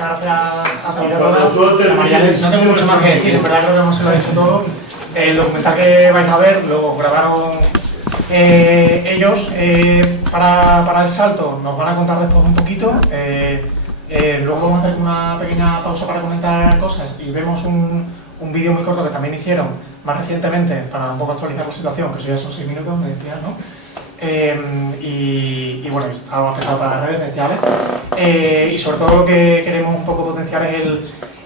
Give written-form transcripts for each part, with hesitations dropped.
muchas gracias a todos y a todas. No tengo mucho más que decir, en verdad creo que se lo he dicho todo. El documental que vais a ver lo grabaron ellos para el salto. Nos van a contar después un poquito. Luego vamos a hacer una pequeña pausa para comentar cosas y vemos un vídeo muy corto que también hicieron más recientemente para un poco actualizar la situación, que eso ya son 6 minutos, me decías, ¿no? Y bueno, estábamos pensando para las redes sociales. Y sobre todo lo que queremos un poco potenciar es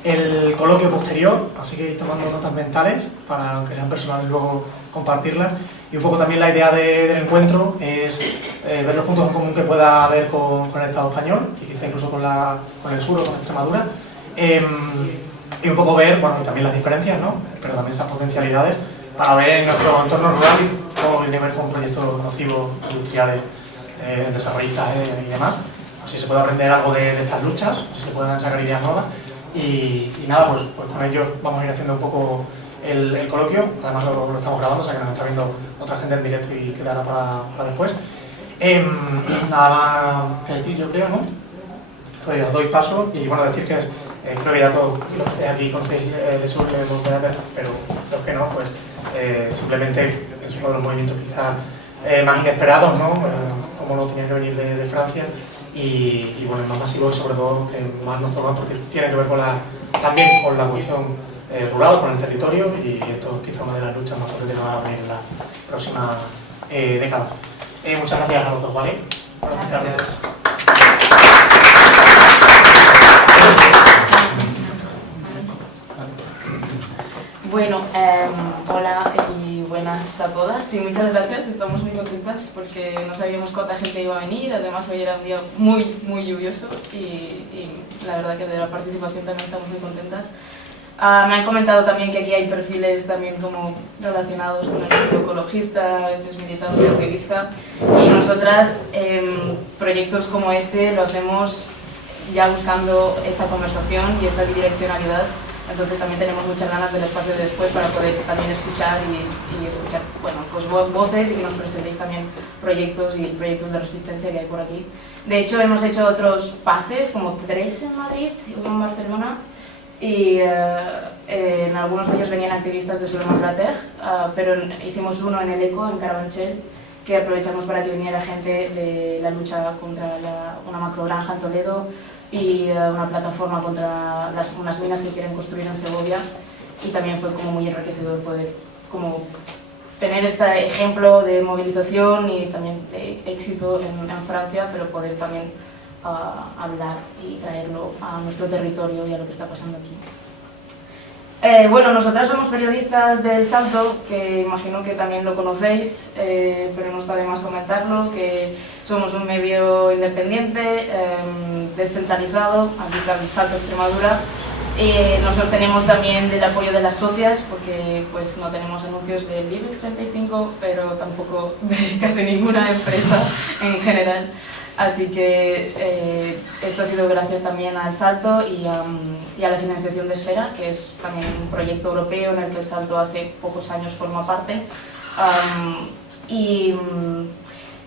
el coloquio posterior, así que ir tomando notas mentales para, aunque sean personales, luego compartirlas. Y un poco también la idea del encuentro es ver los puntos en común que pueda haber con el Estado español y quizá incluso con el sur o con Extremadura. Y un poco ver, bueno, y también las diferencias, ¿no? Pero también esas potencialidades para ver en nuestro entorno rural cómo viene a ver con proyectos nocivos industriales, desarrollistas y demás. Así se puede aprender algo de estas luchas, así se pueden sacar ideas nuevas. Y nada, pues con ellos vamos a ir haciendo un poco el coloquio. Además lo estamos grabando, o sea que nos está viendo otra gente en directo y quedará para después. Nada más que decir, yo creo, ¿no? Pues os doy paso y bueno, decir que creo que ya todos los que estáis aquí conocéis el sur de los teatros, pero los que no, pues simplemente es uno de los movimientos quizás más inesperados, ¿no? Como lo tenía que venir de Francia. Y bueno, el más masivo y sobre todo que más nos toca porque tiene que ver también con la cuestión rural, con el territorio, y esto es quizá una de las luchas más fuertes que nos va a venir en la próxima década. Muchas gracias a los dos, ¿vale? Gracias. Bueno, hola y buenas a todas y muchas gracias, estamos muy contentas porque no sabíamos cuánta gente iba a venir, además hoy era un día muy lluvioso y la verdad que de la participación también estamos muy contentas. Me han comentado también que aquí hay perfiles también como relacionados con el mundo ecologista, a veces militante, activista, y nosotras proyectos como este lo hacemos ya buscando esta conversación y esta bidireccionalidad. Entonces también tenemos muchas ganas del espacio de después para poder también escuchar y escuchar, bueno, pues voces y que nos presentéis también proyectos y proyectos de resistencia que hay por aquí. De hecho hemos hecho otros pases, como 3 en Madrid y 1 en Barcelona, y en algunos de ellos venían activistas de Suleiman Plater, pero hicimos uno en el ECO, en Carabanchel, que aprovechamos para que viniera gente de la lucha contra una macrogranja en Toledo, y una plataforma contra unas minas que quieren construir en Segovia, y también fue como muy enriquecedor poder como tener este ejemplo de movilización y también de éxito en Francia, pero poder también hablar y traerlo a nuestro territorio y a lo que está pasando aquí. Bueno, nosotras somos periodistas del Salto, que imagino que también lo conocéis, pero no está de más comentarlo, que somos un medio independiente, descentralizado, aquí está el Salto Extremadura, y nos sostenemos también del apoyo de las socias, porque pues no tenemos anuncios del IBEX 35, pero tampoco de casi ninguna empresa en general. Así que esto ha sido gracias también al Salto y a la financiación de Esfera, que es también un proyecto europeo en el que el Salto hace pocos años forma parte.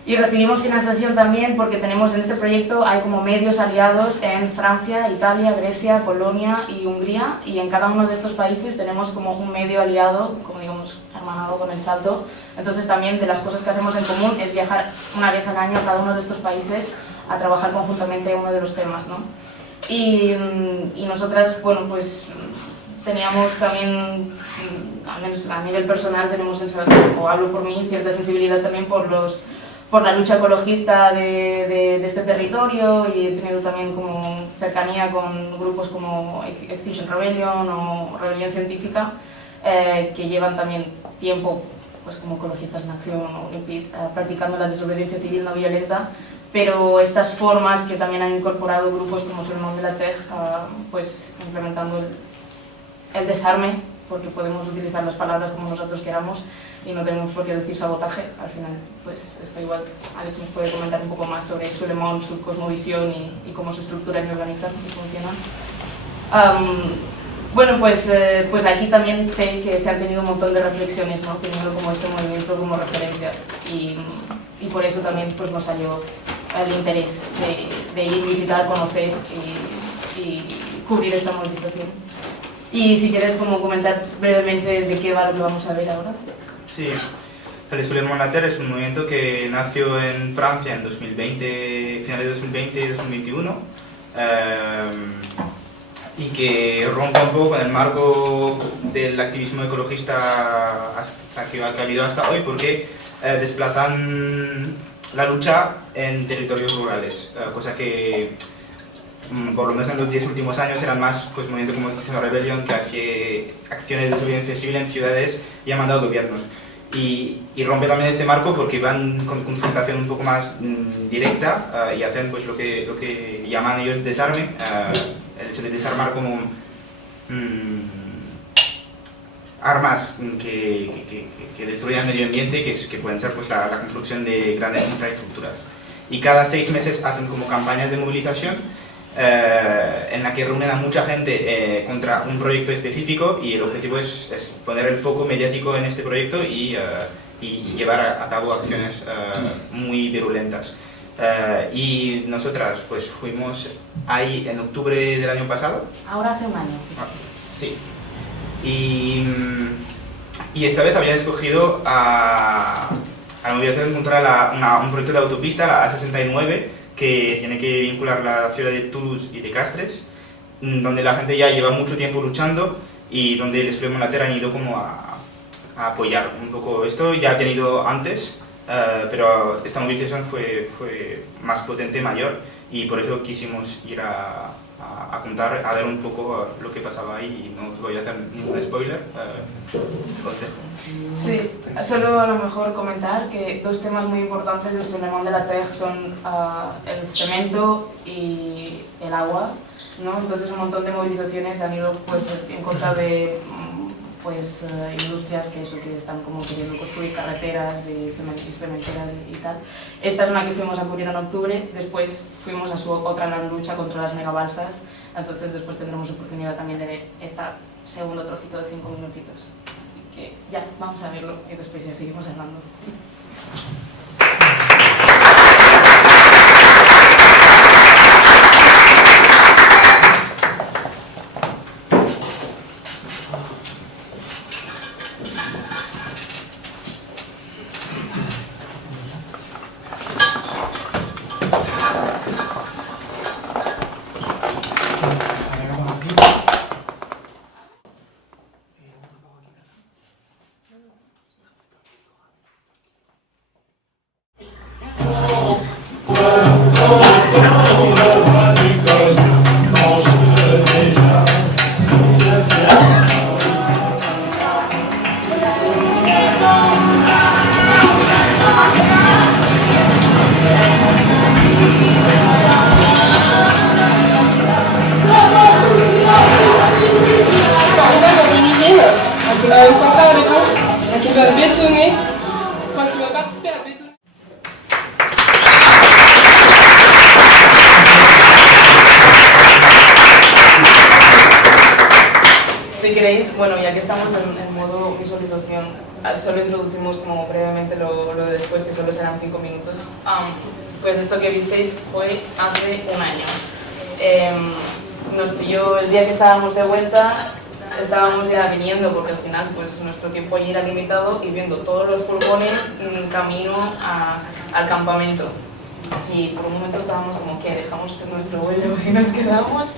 Y recibimos financiación también porque tenemos en este proyecto, hay como medios aliados en Francia, Italia, Grecia, Polonia y Hungría, y en cada uno de estos países tenemos como un medio aliado, como digamos, hermanado con el Salto. Entonces también de las cosas que hacemos en común es viajar una vez al año a cada uno de estos países a trabajar conjuntamente uno de los temas, ¿no? Y nosotras, bueno, pues teníamos también, al menos a nivel personal, tenemos, o hablo por mí, cierta sensibilidad también por la lucha ecologista de este territorio, y he tenido también como cercanía con grupos como Extinction Rebellion o Rebelión Científica, que llevan también tiempo pues como Ecologistas en Acción o Greenpeace practicando la desobediencia civil no violenta, pero estas formas que también han incorporado grupos como Suleiman Plater, pues implementando el desarme, porque podemos utilizar las palabras como nosotros queramos y no tenemos por qué decir sabotaje. Al final, pues esto igual Alex nos puede comentar un poco más sobre Suleiman, su cosmovisión y cómo se estructuran y organizan y funcionan. Bueno, pues aquí también sé que se han tenido un montón de reflexiones, ¿no? Teniendo como este movimiento como referencia, y por eso también pues nos salió el interés de ir, visitar, conocer y cubrir esta movilización. Y si quieres como comentar brevemente de qué va lo que vamos a ver ahora. Sí, el Soulèvement de la Terre es un movimiento que nació en Francia en 2020, finales de 2020 y 2021, y que rompe un poco con el marco del activismo ecologista que ha habido hasta hoy, porque desplazan la lucha en territorios rurales, cosa que por lo menos en los 10 últimos años eran más pues, movimientos como Extinction Rebellion, que hacía acciones de desobediencia civil en ciudades y ha mandado gobiernos. Y rompe también este marco porque van con confrontación un poco más directa y hacen pues, lo que llaman ellos desarme, el hecho de desarmar como armas que destruyan el medio ambiente, que pueden ser pues, la construcción de grandes infraestructuras. Y cada 6 meses hacen como campañas de movilización en la que reúnen a mucha gente contra un proyecto específico, y el objetivo es poner el foco mediático en este proyecto y llevar a cabo acciones muy virulentas. Y nosotras pues fuimos ahí en octubre del año pasado. Ahora hace un año. Sí. Y esta vez habían escogido a la movilización contra un proyecto de autopista, la A69, que tiene que vincular la ciudad de Toulouse y de Castres, donde la gente ya lleva mucho tiempo luchando y donde el Soulèvement de la Terre han ido como a apoyar un poco esto. Ya ha tenido antes, pero esta movilización fue más potente, mayor, y por eso quisimos ir a contar, a ver un poco lo que pasaba ahí, y no os voy a hacer ningún spoiler. Sí, solo a lo mejor comentar que dos temas muy importantes del Soulèvement de la Terre son el cemento y el agua, ¿no? Entonces un montón de movilizaciones han ido pues, en contra de pues, industrias que están como queriendo construir carreteras y cementeras y tal. Esta es una que fuimos a cubrir en octubre, después fuimos a su otra gran lucha contra las megabalsas, entonces después tendremos oportunidad también de ver este segundo trocito de 5 minutitos. Así que ya, vamos a verlo y después ya seguimos hablando. Centrale béton, qui va bétonner, enfin qui va participer à la béton. Si queréis, bueno, ya que estamos en modo visualización, solo introducimos como brevemente lo de después, que solo serán 5 minutos. Pues esto que visteis fue hace un año. Nos pilló el día que estábamos de vuelta, estábamos ya viniendo porque al final pues nuestro tiempo allí era limitado, y viendo todos los furgones camino al campamento. Y por un momento estábamos como que dejamos nuestro vuelo y nos quedamos.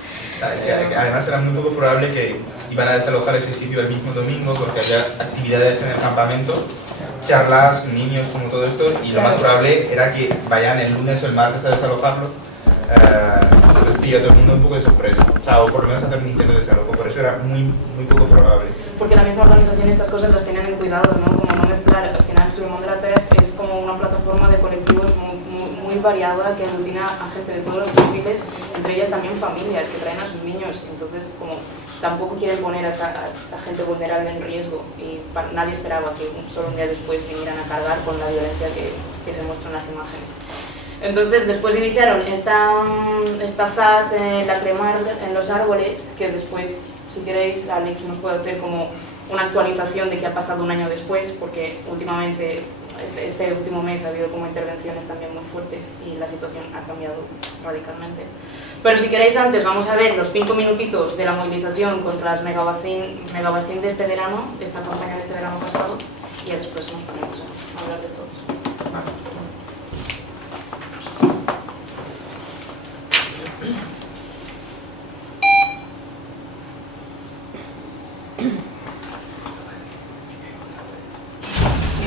Además era muy poco probable que iban a desalojar ese sitio el mismo domingo, porque había actividades en el campamento, charlas, niños, como todo esto, y lo más probable era que vayan el lunes o el martes a desalojarlo. Entonces pilla a todo el mundo un poco de sorpresa, o por lo menos hacer un intento de desalojo, por eso era muy poco probable. Porque la misma organización estas cosas las tienen en cuidado, ¿no? Como no mezclar, al final Soulèvement de la Terre es como una plataforma de colectivos muy variada que aglutina a gente de todos los perfiles, entre ellas también familias que traen a sus niños, entonces como tampoco quieren poner a esta gente vulnerable en riesgo, y nadie esperaba que solo un día después vinieran a cargar con la violencia que se muestra en las imágenes. Entonces después iniciaron esta ZAD, la cremar en los árboles, que después, si queréis, Alex nos puede hacer como una actualización de qué ha pasado un año después, porque últimamente este último mes ha habido como intervenciones también muy fuertes y la situación ha cambiado radicalmente. Pero si queréis antes vamos a ver los 5 minutitos de la movilización contra las megabasín de este verano, de esta campaña de este verano pasado, y ya después nos ponemos a hablar de todos.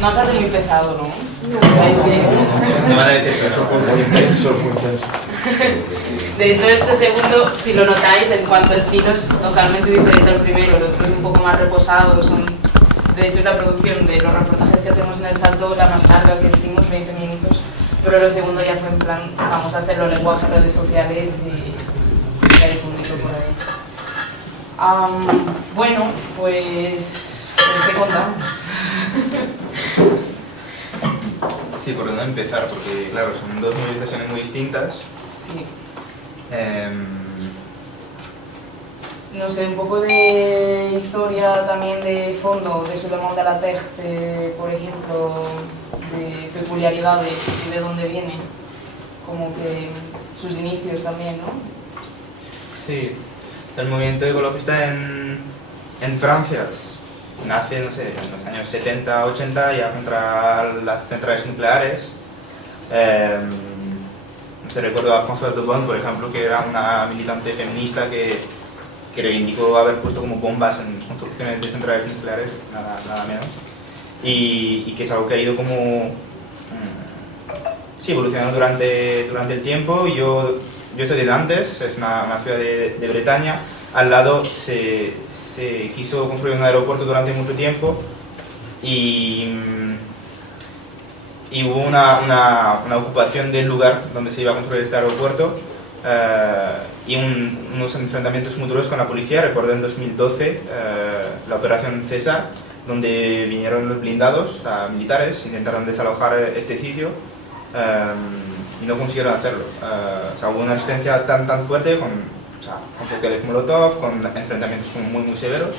No se hace muy pesado, ¿no? ¿Estáis bien? No van a decir que no. Muy intenso, muy intenso. De hecho, este segundo, si lo notáis, en cuanto a estilo es totalmente diferente al primero. El otro es un poco más reposado. De hecho, la producción de los reportajes que hacemos en El Salto, la más larga que hicimos, 20 minutos. Pero lo segundo ya fue en plan, vamos a hacerlo en lenguaje, redes sociales y ya difundirlo por ahí. Bueno, pues ¿qué contamos? Sí, por dónde empezar, porque claro, son dos movilizaciones muy distintas. Sí. No sé, un poco de historia también de fondo de Souleymane de la Tech, por ejemplo, de peculiaridades y de dónde viene, como que sus inicios también, ¿no? Sí, el movimiento ecologista en Francia nace, no sé, en los años 70, 80, ya contra las centrales nucleares. No sé, recuerdo a Françoise Daubonne, por ejemplo, que era una militante feminista que reivindicó haber puesto como bombas en construcciones de centrales nucleares, nada menos, y que es algo que ha ido como sí, evolucionando durante el tiempo. Yo soy de Nantes, es una ciudad de Bretaña. Al lado se quiso construir un aeropuerto durante mucho tiempo y hubo una ocupación del lugar donde se iba a construir este aeropuerto y unos enfrentamientos muy duros con la policía. Recuerdo en 2012 la operación César, donde vinieron los blindados militares, intentaron desalojar este sitio y no consiguieron hacerlo. O sea, hubo una resistencia tan fuerte con cócteles Molotov, con enfrentamientos muy severos,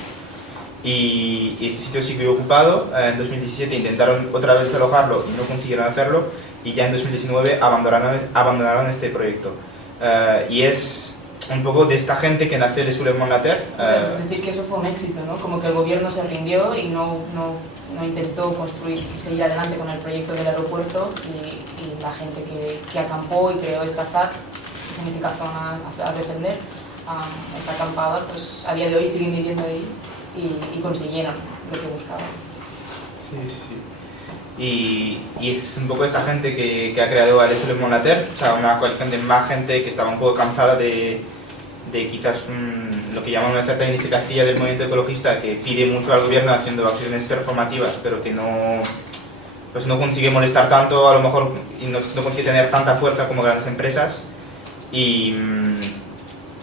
y este sitio siguió ocupado. En 2017 intentaron otra vez desalojarlo y no consiguieron hacerlo, y ya en 2019 abandonaron este proyecto. Y es un poco de esta gente que nace de Souleymane Later. O sea, decir que eso fue un éxito, ¿no? Como que el gobierno se rindió y no intentó seguir adelante con el proyecto del aeropuerto, y la gente que acampó y creó esta ZAC, que significa zona a defender, esta acampada, pues a día de hoy siguen viviendo ahí y consiguieron lo que buscaban. Sí. Y es un poco esta gente que ha creado a Souleymane Later, o sea, una coalición de más gente que estaba un poco cansada de quizás lo que llaman una cierta ineficacia del movimiento ecologista, que pide mucho al gobierno haciendo acciones performativas, pero que no consigue molestar tanto, a lo mejor, y no consigue tener tanta fuerza como grandes empresas, y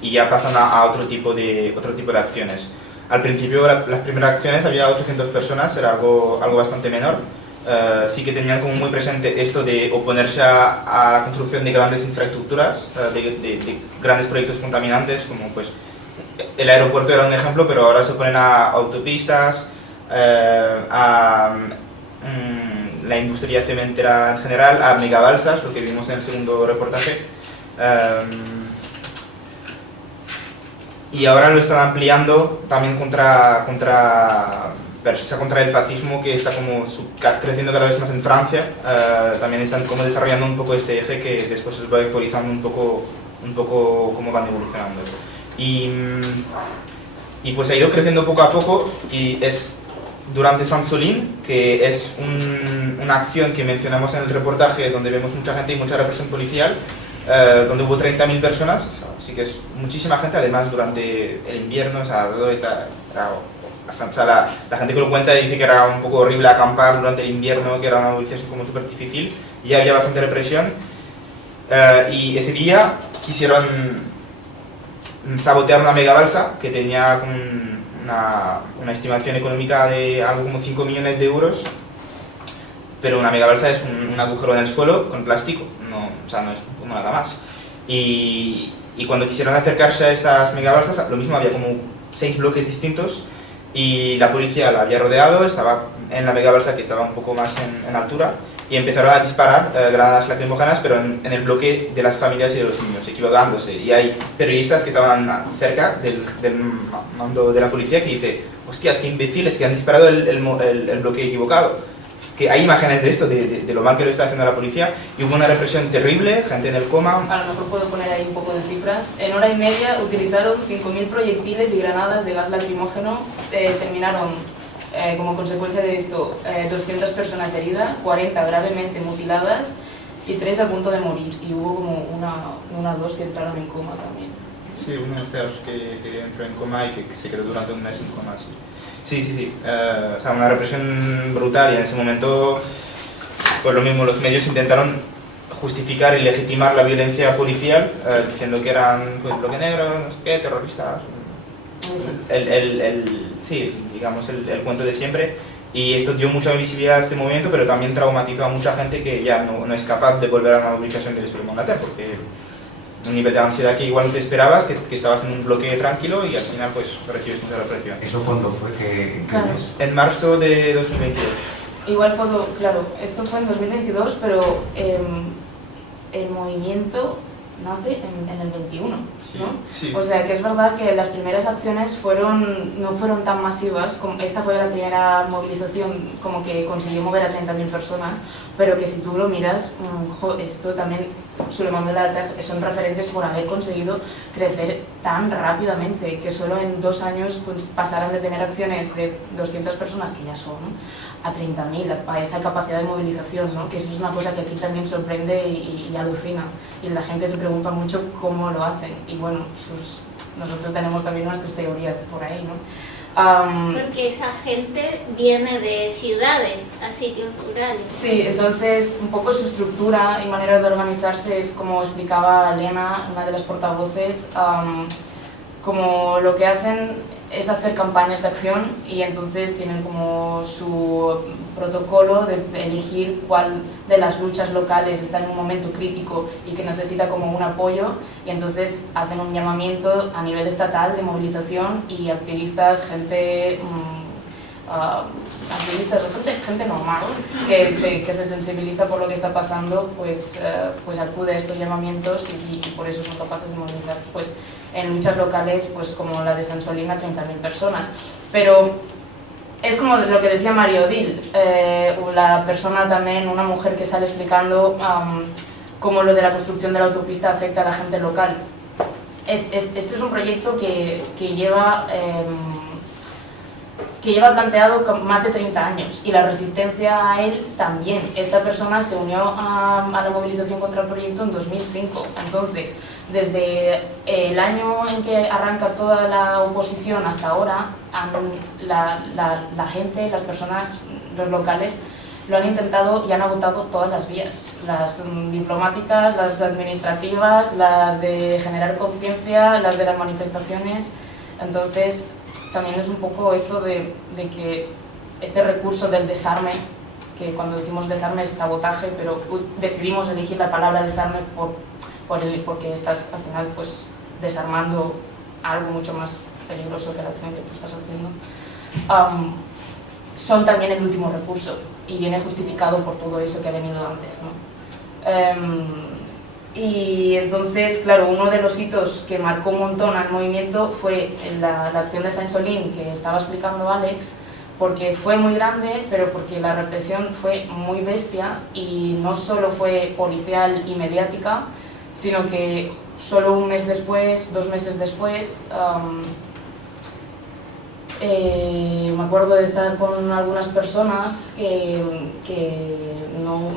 ya pasan a otro tipo de acciones. Al principio, las primeras acciones había 800 personas, era algo bastante menor. Sí que tenían como muy presente esto de oponerse a la construcción de grandes infraestructuras, de grandes proyectos contaminantes, como pues el aeropuerto era un ejemplo, pero ahora se oponen a autopistas, a la industria cementera en general, a megabalsas, lo que vimos en el segundo reportaje. Y ahora lo están ampliando también contra el fascismo, que está como creciendo cada vez más en Francia. También están como desarrollando un poco este eje, que después os voy actualizando un poco cómo van evolucionando. Y pues ha ido creciendo poco a poco, y es durante Saint-Soline, que es una acción que mencionamos en el reportaje, donde vemos mucha gente y mucha represión policial, donde hubo 30.000 personas. O sea, sí que es muchísima gente, además durante el invierno. O sea, la gente que lo cuenta dice que era un poco horrible acampar durante el invierno, que era una movilización como súper difícil, y había bastante represión. Y ese día quisieron sabotear una megabalsa que tenía una estimación económica de algo como 5 millones de euros, pero una megabalsa es un agujero en el suelo con plástico, o sea, no es como nada más. Y cuando quisieron acercarse a estas megabalsas, lo mismo, había como 6 bloques distintos, y la policía la había rodeado, estaba en la Mega Barça, que estaba un poco más en altura, y empezaron a disparar granadas lacrimógenas, pero en el bloque de las familias y de los niños, equivocándose. Y hay periodistas que estaban cerca del mando de la policía que dice, hostias, qué imbéciles, que han disparado el bloque equivocado. Que hay imágenes de esto, de lo mal que lo está haciendo la policía, y hubo una represión terrible, gente en el coma. A lo mejor puedo poner ahí un poco de cifras. En hora y media utilizaron 5.000 proyectiles y granadas de gas lacrimógeno, terminaron como consecuencia de esto 200 personas heridas, 40 gravemente mutiladas y 3 a punto de morir, y hubo como una o dos que entraron en coma también. Sí, uno de esos que entró en coma y que se quedó durante un mes en coma, sí. Sí. O sea, una represión brutal, y en ese momento, pues lo mismo, los medios intentaron justificar y legitimar la violencia policial, diciendo que eran pues, bloque negro, no sé qué, terroristas. Sí, digamos el cuento de siempre. Y esto dio mucha visibilidad a este movimiento, pero también traumatizó a mucha gente que ya no es capaz de volver a una movilización del sur de Inglaterra, porque un nivel de ansiedad que igual no te esperabas, que estabas en un bloque tranquilo y al final pues recibes mucha represión. ¿Eso cuándo fue? ¿Qué mes? En marzo de 2022. Igual claro, esto fue en 2022, pero el movimiento nace en el 21, ¿no? Sí. O sea que es verdad que las primeras acciones no fueron tan masivas, como esta fue la primera movilización como que consiguió mover a 30.000 personas, pero que si tú lo miras, esto también, Suleyman Bel Artaj son referentes por haber conseguido crecer tan rápidamente, que solo en 2 años pues, pasaran de tener acciones de 200 personas, que ya son, a 30.000, a esa capacidad de movilización, ¿no? Que eso es una cosa que aquí también sorprende y alucina, y la gente se pregunta mucho cómo lo hacen, y bueno, nosotros tenemos también nuestras teorías por ahí, ¿no? Porque esa gente viene de ciudades a sitios rurales. Sí, entonces un poco su estructura y manera de organizarse es como explicaba Lena, una de las portavoces, como lo que hacen es hacer campañas de acción, y entonces tienen como su protocolo de elegir cuál de las luchas locales está en un momento crítico y que necesita como un apoyo, y entonces hacen un llamamiento a nivel estatal de movilización, y activistas, gente gente normal que se sensibiliza por lo que está pasando, pues acude a estos llamamientos y por eso son capaces de movilizar pues en luchas locales pues como la de Saint Solín a 30.000 personas. Pero es como lo que decía Mario Odil, la persona también, una mujer que sale explicando cómo lo de la construcción de la autopista afecta a la gente local. Esto es un proyecto que lleva planteado más de 30 años, y la resistencia a él también. Esta persona se unió a la movilización contra el proyecto en 2005, entonces desde el año en que arranca toda la oposición hasta ahora, la gente, las personas, los locales, lo han intentado y han agotado todas las vías, las diplomáticas, las administrativas, las de generar conciencia, las de las manifestaciones. Entonces también es un poco esto de que este recurso del desarme, que cuando decimos desarme es sabotaje, pero decidimos elegir la palabra desarme porque estás al final pues desarmando algo mucho más peligroso que la acción que tú estás haciendo, son también el último recurso, y viene justificado por todo eso que ha venido antes, ¿no? Y entonces, claro, uno de los hitos que marcó un montón al movimiento fue la acción de Saint Solín, que estaba explicando Alex, porque fue muy grande, pero porque la represión fue muy bestia, y no solo fue policial y mediática, sino que solo un mes después, 2 meses después, me acuerdo de estar con algunas personas que no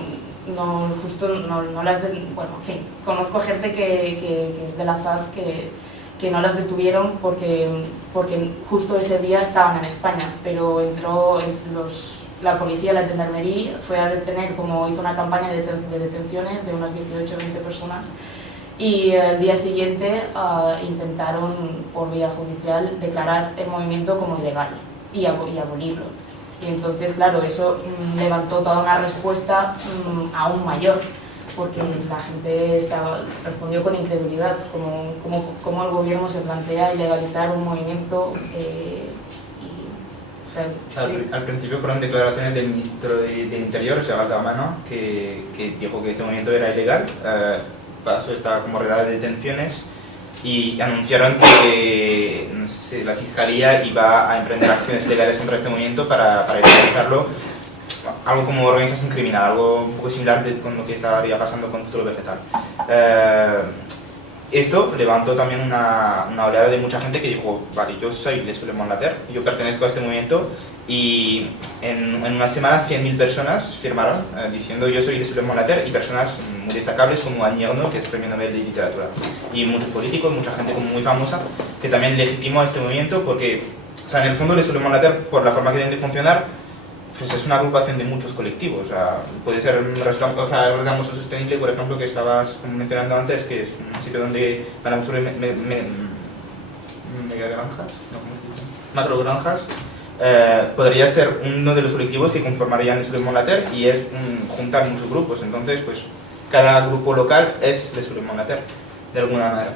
las bueno, en fin, conozco gente que es de la ZAD que no las detuvieron porque justo ese día estaban en España, pero entró la policía, la gendarmería, fue a detener, como hizo una campaña de detenciones de unas 18 o 20 personas, y el día siguiente intentaron por vía judicial declarar el movimiento como ilegal y abolirlo. Y entonces, claro, eso levantó toda una respuesta aún mayor, porque la gente respondió con incredulidad, como el gobierno se plantea ilegalizar un movimiento. Sí. Al principio fueron declaraciones del ministro del Interior, Gerald Darmanin, que dijo que este movimiento era ilegal, pasó esta como redada de detenciones y anunciaron que no sé, la Fiscalía iba a emprender acciones legales contra este movimiento para ilegalizarlo, algo como organización criminal, algo un poco similar con lo que estaría pasando con Futuro Vegetal. Esto levantó también una oleada de mucha gente que dijo, vale, yo soy Les Soulèvements de la Terre, yo pertenezco a este movimiento, y en una semana 100.000 personas firmaron diciendo yo soy Les Soulèvements de la Terre, y personas muy destacables como Annie Ernaux, que es Premio Nobel de Literatura, y muchos políticos, mucha gente como muy famosa que también legitimó a este movimiento porque, o sea, en el fondo Les Soulèvements de la Terre, por la forma que tienen de funcionar, pues es una agrupación de muchos colectivos. O sea, puede ser Red Amoroso Sostenible, por ejemplo, que estabas mencionando antes, que es un sitio donde van a construir megagranjas, no, ¿cómo se dice? Macrogranjas. Podría ser uno de los colectivos que conformarían Les Soulèvements de la Terre, y es juntar muchos grupos. Entonces, pues cada grupo local es Les Soulèvements de la Terre, de alguna manera.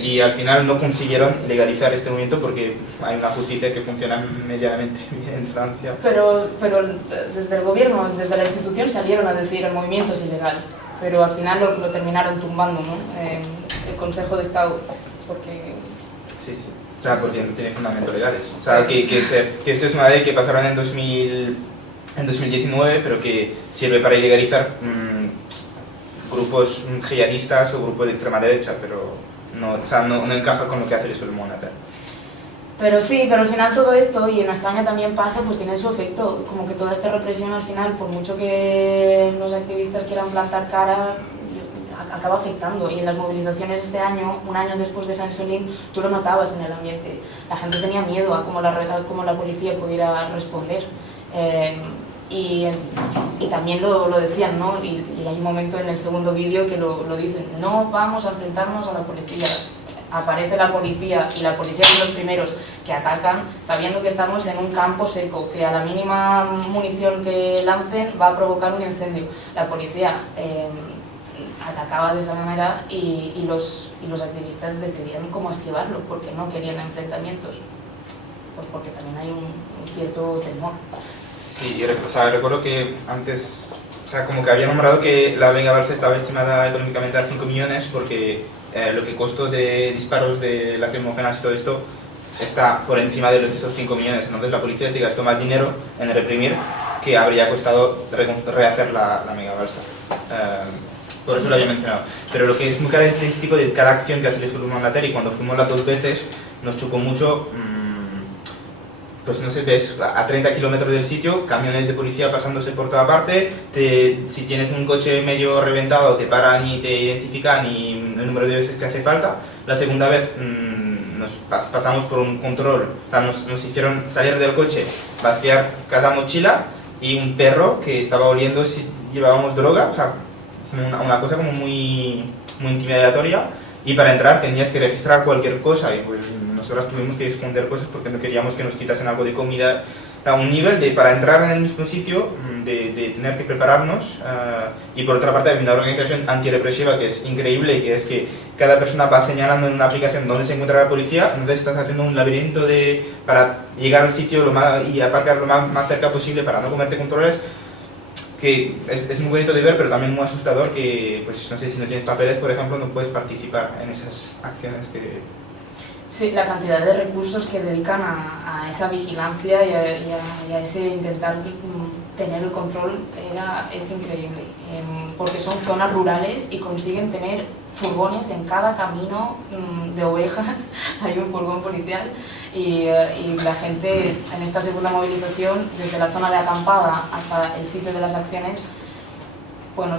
Y al final no consiguieron legalizar este movimiento porque hay una justicia que funciona medianamente bien en Francia. Pero desde el gobierno, desde la institución salieron a decir el movimiento es ilegal, pero al final lo terminaron tumbando, ¿no? El Consejo de Estado, porque... Sí, sí. O sea, porque no tiene fundamentos legales. O sea, que esto es una ley que pasaron en 2019, pero que sirve para ilegalizar grupos jihadistas o grupos de extrema derecha, pero no, o sea, no encaja con lo que hace Les Soulèvements de la Terre. Pero sí, pero al final todo esto, y en España también pasa, pues tiene su efecto, como que toda esta represión al final, por mucho que los activistas quieran plantar cara, acaba afectando. Y en las movilizaciones este año, un año después de Saint-Solin, tú lo notabas en el ambiente. La gente tenía miedo a cómo la policía pudiera responder. Y también lo decían, ¿no? Y hay un momento en el segundo vídeo que lo dicen, no vamos a enfrentarnos a la policía. Aparece la policía, y la policía son los primeros que atacan, sabiendo que estamos en un campo seco, que a la mínima munición que lancen va a provocar un incendio. La policía atacaba de esa manera y los activistas decidieron cómo esquivarlo, porque no querían enfrentamientos, pues porque también hay un cierto temor. Sí, o sea, recuerdo que antes, o sea, como que había nombrado que la Venga Balsa estaba estimada económicamente a 5 millones porque lo que costó de disparos de lacrimógenas y todo esto está por encima de esos 5 millones. Entonces la policía sí gastó más dinero en reprimir que habría costado rehacer la Mega Balsa. Por eso lo había mencionado. Pero lo que es muy característico de cada acción que hace Les Soulèvements de la Terre, y cuando fuimos las 2 veces nos chocó mucho, pues no sé, ves a 30 kilómetros del sitio, camiones de policía pasándose por toda parte, si tienes un coche medio reventado te paran y te identifican y el número de veces que hace falta. La segunda vez nos pasamos por un control, o sea, nos hicieron salir del coche, vaciar cada mochila, y un perro que estaba oliendo si llevábamos droga, o sea, una cosa como muy intimidatoria, y para entrar tenías que registrar cualquier cosa, y pues nosotros tuvimos que esconder cosas porque no queríamos que nos quitasen algo de comida, a un nivel de para entrar en el mismo sitio, de tener que prepararnos. Y por otra parte hay una organización antirrepresiva que es increíble, que es que cada persona va señalando en una aplicación dónde se encuentra la policía, entonces estás haciendo un laberinto para llegar al sitio y aparcar lo más cerca posible para no comerte controles, que es muy bonito de ver, pero también muy asustador, que pues no sé, si no tienes papeles, por ejemplo, no puedes participar en esas acciones que... Sí, la cantidad de recursos que dedican a esa vigilancia y a ese intentar tener el control es increíble, porque son zonas rurales y consiguen tener furgones en cada camino de ovejas, hay un furgón policial, y la gente en esta segunda movilización, desde la zona de acampada hasta el sitio de las acciones, bueno,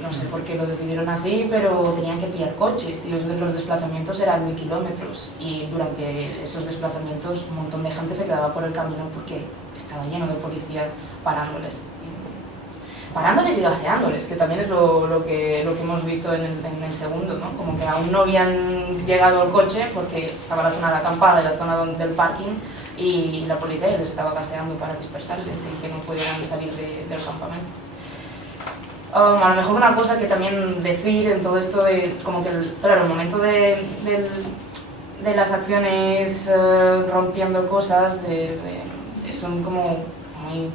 no sé por qué lo decidieron así, pero tenían que pillar coches y los desplazamientos eran de kilómetros, y durante esos desplazamientos un montón de gente se quedaba por el camino porque estaba lleno de policía parándoles y gaseándoles, que también es lo que hemos visto en el segundo, ¿no? Como que aún no habían llegado al coche porque estaba la zona de acampada y la zona del parking, y la policía les estaba gaseando para dispersarles y que no pudieran salir del campamento. A lo mejor una cosa que también decir en todo esto, como que claro, el momento de las acciones rompiendo cosas, de son como muy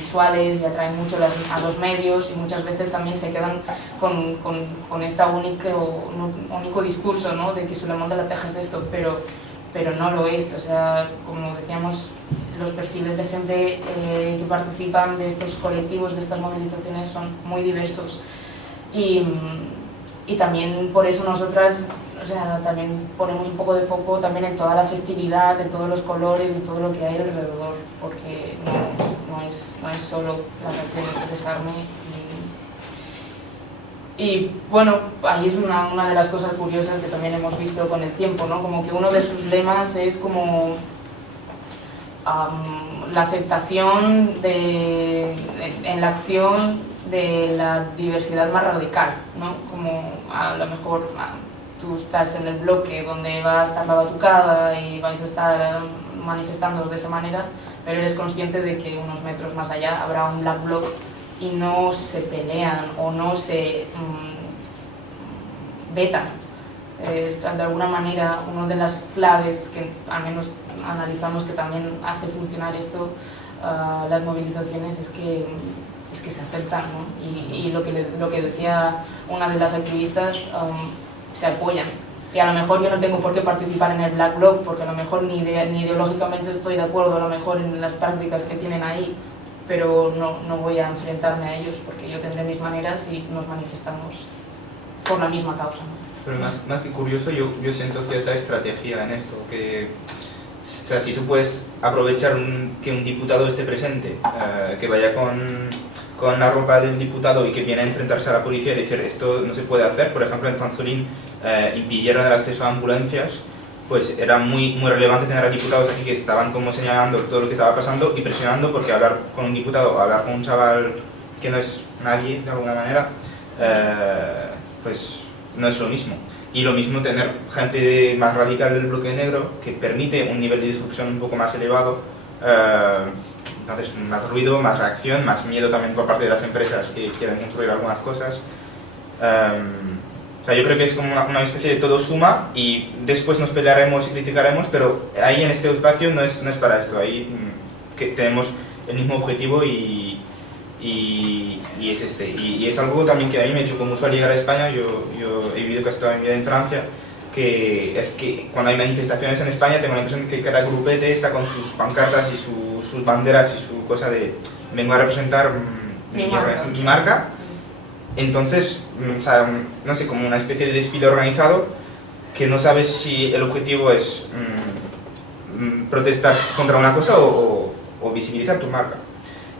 visuales y atraen mucho a los medios, y muchas veces también se quedan con este único discurso, ¿no? De que Sulemón de la Teja es esto, pero no lo es. O sea, como decíamos, los perfiles de gente que participan de estos colectivos, de estas movilizaciones, son muy diversos, y también por eso nosotras, o sea, también ponemos un poco de foco también en toda la festividad, en todos los colores y todo lo que hay alrededor, porque no es solo las reacciones de desarme. Y bueno, ahí es una de las cosas curiosas que también hemos visto con el tiempo, ¿no? Como que uno de sus lemas es como la aceptación en la acción de la diversidad más radical, ¿no? Como a lo mejor tú estás en el bloque donde va a estar la batucada y vais a estar manifestándoos de esa manera, pero eres consciente de que unos metros más allá habrá un black bloc y no se pelean o no se vetan. Es de alguna manera una de las claves que al menos analizamos que también hace funcionar esto, las movilizaciones, es que se aceptan, ¿no? Y lo que decía una de las activistas, se apoyan. Y a lo mejor yo no tengo por qué participar en el Black Bloc, porque a lo mejor ni ideológicamente estoy de acuerdo a lo mejor en las prácticas que tienen ahí, pero no voy a enfrentarme a ellos, porque yo tendré mis maneras y nos manifestamos por la misma causa, ¿no? Pero más que curioso, yo siento cierta estrategia en esto, que o sea, si tú puedes aprovechar que un diputado esté presente, que vaya con la ropa del diputado y que viene a enfrentarse a la policía y decir esto no se puede hacer. Por ejemplo, en San Solín impidieron el acceso a ambulancias, pues era muy relevante tener a diputados aquí que estaban como señalando todo lo que estaba pasando y presionando, porque hablar con un diputado, hablar con un chaval que no es nadie de alguna manera, pues no es lo mismo. Y lo mismo tener gente más radical del bloque negro, que permite un nivel de discusión un poco más elevado, entonces más ruido, más reacción, más miedo también por parte de las empresas que quieren construir algunas cosas. O sea, yo creo que es como una especie de todo suma, y después nos pelearemos y criticaremos, pero ahí en este espacio no es para esto. Ahí que tenemos el mismo objetivo y es este. Y es algo también que a mí me chocó mucho al llegar a España. Yo he vivido casi toda mi vida en Francia, que es que cuando hay manifestaciones en España tengo la impresión que cada grupete está con sus pancartas y sus banderas y su cosa de vengo a representar mi marca. Entonces, o sea, no sé, como una especie de desfile organizado que no sabes si el objetivo es protestar contra una cosa o visibilizar tu marca.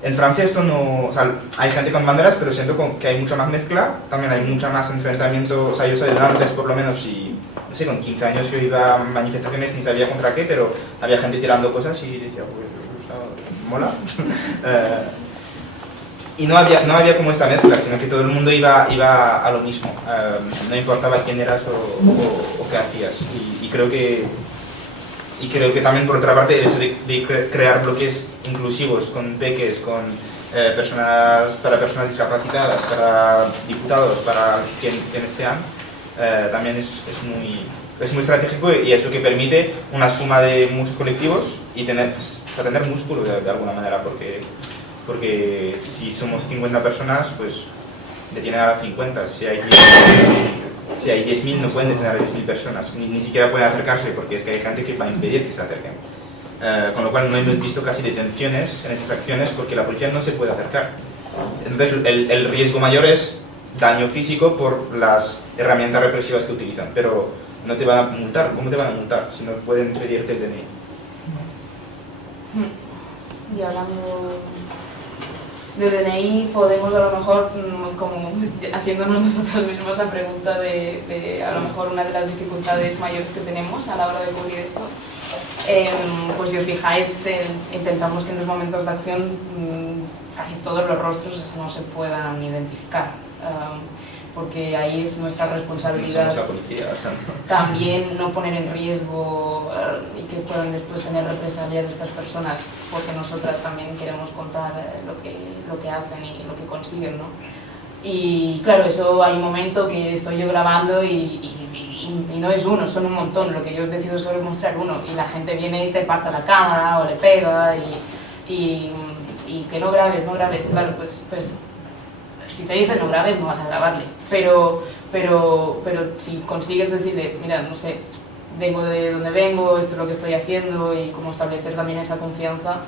En Francia esto no, o sea, hay gente con banderas, pero siento que hay mucha más mezcla, también hay mucha más enfrentamiento. O sea, yo soy de Nantes por lo menos, y no sé, con 15 años yo iba a manifestaciones, ni sabía contra qué, pero había gente tirando cosas y decía, pues, o sea, mola. Y no había como esta mezcla, sino que todo el mundo iba a lo mismo, no importaba quién eras o qué hacías. Y creo que también, por otra parte, el hecho de crear bloques inclusivos con peques, con para personas discapacitadas, para diputados, para quienes sean, también es muy estratégico, y es lo que permite una suma de muchos colectivos y tener músculo de alguna manera, porque si somos 50 personas, pues detienen a las 50. Si hay 10.000 no pueden detener a 10.000 personas, ni siquiera pueden acercarse, porque es que hay gente que va a impedir que se acerquen. Con lo cual no hemos visto casi detenciones en esas acciones porque la policía no se puede acercar. Entonces el riesgo mayor es daño físico por las herramientas represivas que utilizan, pero no te van a multar. ¿Cómo te van a multar si no pueden pedirte el DNI? Y hablando de DNI, podemos a lo mejor, como haciéndonos nosotros mismos la pregunta de a lo mejor una de las dificultades mayores que tenemos a la hora de cubrir esto, pues si os fijáis, intentamos que en los momentos de acción casi todos los rostros no se puedan identificar, porque ahí es nuestra responsabilidad. Somos la policía, también no poner en riesgo y que puedan después tener represalias estas personas, porque nosotras también queremos contar lo que hacen y lo que consiguen, ¿no? Y claro, eso hay un momento que estoy yo grabando y no es uno, son un montón. Lo que yo decido solo es mostrar uno, y la gente viene y te parta la cámara o le pega, y que no grabes, claro, pues si te dicen no grabes no vas a grabarle, pero si consigues decirle, mira, no sé, vengo de donde vengo, esto es lo que estoy haciendo y cómo establecer también esa confianza,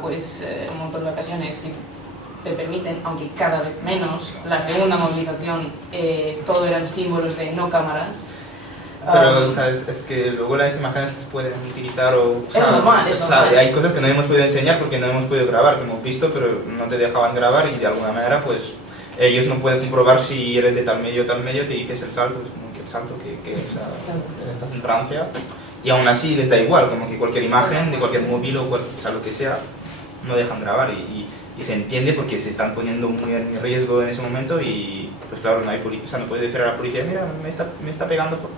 pues en un montón de ocasiones si te permiten, aunque cada vez menos, la segunda movilización todo eran símbolos de no cámaras. Pero, o sea, es que luego las imágenes se pueden utilizar o Es normal, es normal. hay cosas que no hemos podido enseñar porque no hemos podido grabar, que hemos visto, pero no te dejaban grabar y de alguna manera, pues, ellos no pueden comprobar si eres de tal medio, te dices el salto, es como que el salto, que o sea, estás en Francia, y aún así les da igual, como que cualquier imagen de cualquier móvil o sea, lo que sea, no dejan grabar y se entiende porque se están poniendo muy en riesgo en ese momento y, pues claro, no hay policía, o sea, no puedes decir a la policía, mira, me está pegando por...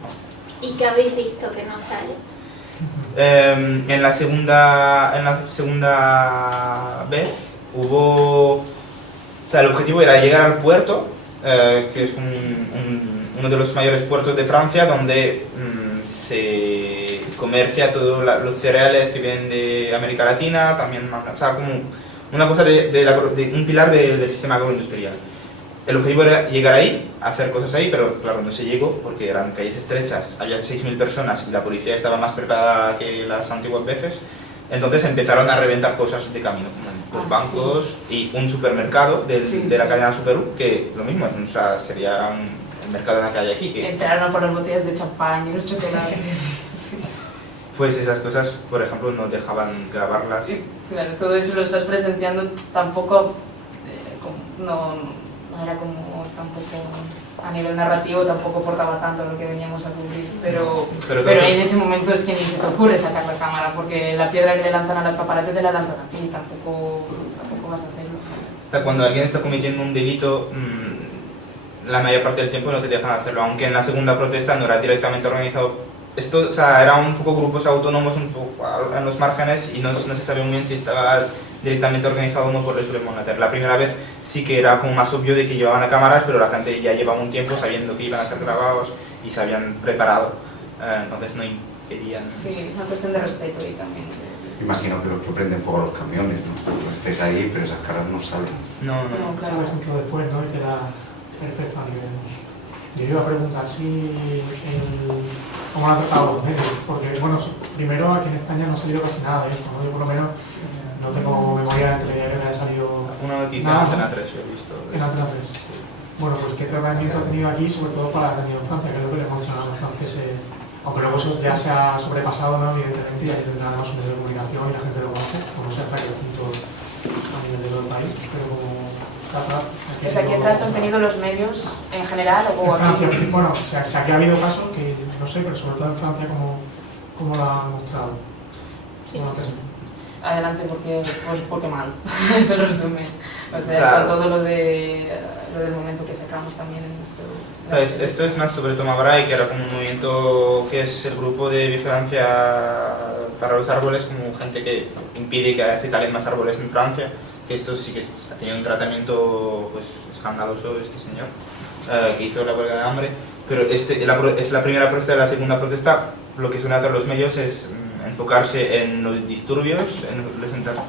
¿Y qué habéis visto que no sale? En la segunda vez hubo... O sea, el objetivo era llegar al puerto, que es uno de los mayores puertos de Francia, donde se comercia todos los cereales que vienen de América Latina, también, o sea, como una cosa de un pilar del sistema agroindustrial. El objetivo era llegar ahí, hacer cosas ahí, pero claro, no se llegó porque eran calles estrechas, había 6.000 personas y la policía estaba más preparada que las antiguas veces. Entonces empezaron a reventar cosas de camino, como los bancos y un supermercado de la cadena Superú, que lo mismo, o sea, sería el mercado en la que hay aquí. Que entraron a por las botellas de champán y los chocolates. Pues esas cosas, por ejemplo, no dejaban grabarlas. Claro, todo eso lo estás presenciando, tampoco, no era como tampoco a nivel narrativo, tampoco portaba tanto lo que veníamos a cubrir, pero en ese momento es que ni se te ocurre sacar la cámara, porque la piedra que le lanzan a las escaparate te la lanzan a ti, tampoco vas a hacerlo. Hasta cuando alguien está cometiendo un delito, la mayor parte del tiempo no te dejan hacerlo, aunque en la segunda protesta no era directamente organizado. Esto, o sea, eran un poco grupos autónomos, un poco en los márgenes y no se sabía muy bien si estaba directamente organizado o no por el Sulemonater. La primera vez sí que era como más obvio de que llevaban a cámaras, pero la gente ya llevaba un tiempo sabiendo que iban a ser grabados y se habían preparado, entonces no impedían. Sí, una cuestión de respeto y también. Imagino que los que prenden fuego a los camiones, ¿no? Porque estés ahí, pero esas caras no salen. No, Claro, mucho después, ¿no? Y queda perfecto a nivel. Yo iba a preguntar si cómo lo han tratado los medios, porque bueno, primero aquí en España no ha salido casi nada de esto, ¿no? Yo por lo menos no tengo memoria entre que haya salido una noticia nada, en Antena 3 he visto. En Antena 3. Sí. Bueno, pues qué tratamiento ha tenido aquí, sobre todo para la tenido en Francia, que es lo que le hemos mencionado a los franceses, aunque luego eso ya se ha sobrepasado, ¿no? Evidentemente, y ahí tendrá además un medio de comunicación y la gente lo conoce, como no sé hasta qué punto a nivel de todo el país, pero como ¿Es aquí el trato han tenido los medios en general o en Francia, aquí? bueno, o sea, aquí ha habido casos que no sé, pero sobre todo en Francia como lo han mostrado. Sí. Adelante, porque mal, eso lo resume. O sea, con todo lo del momento que sacamos también en nuestro... Esto es más sobre Tomabray, que era como un movimiento que es el grupo de vigilancia para los árboles, como gente que impide que se talen más árboles en Francia, que esto sí que ha tenido un tratamiento pues, escandaloso este señor, que hizo la huelga de hambre, pero es la primera protesta. La segunda protesta, lo que suelen hacer los medios es enfocarse en los disturbios,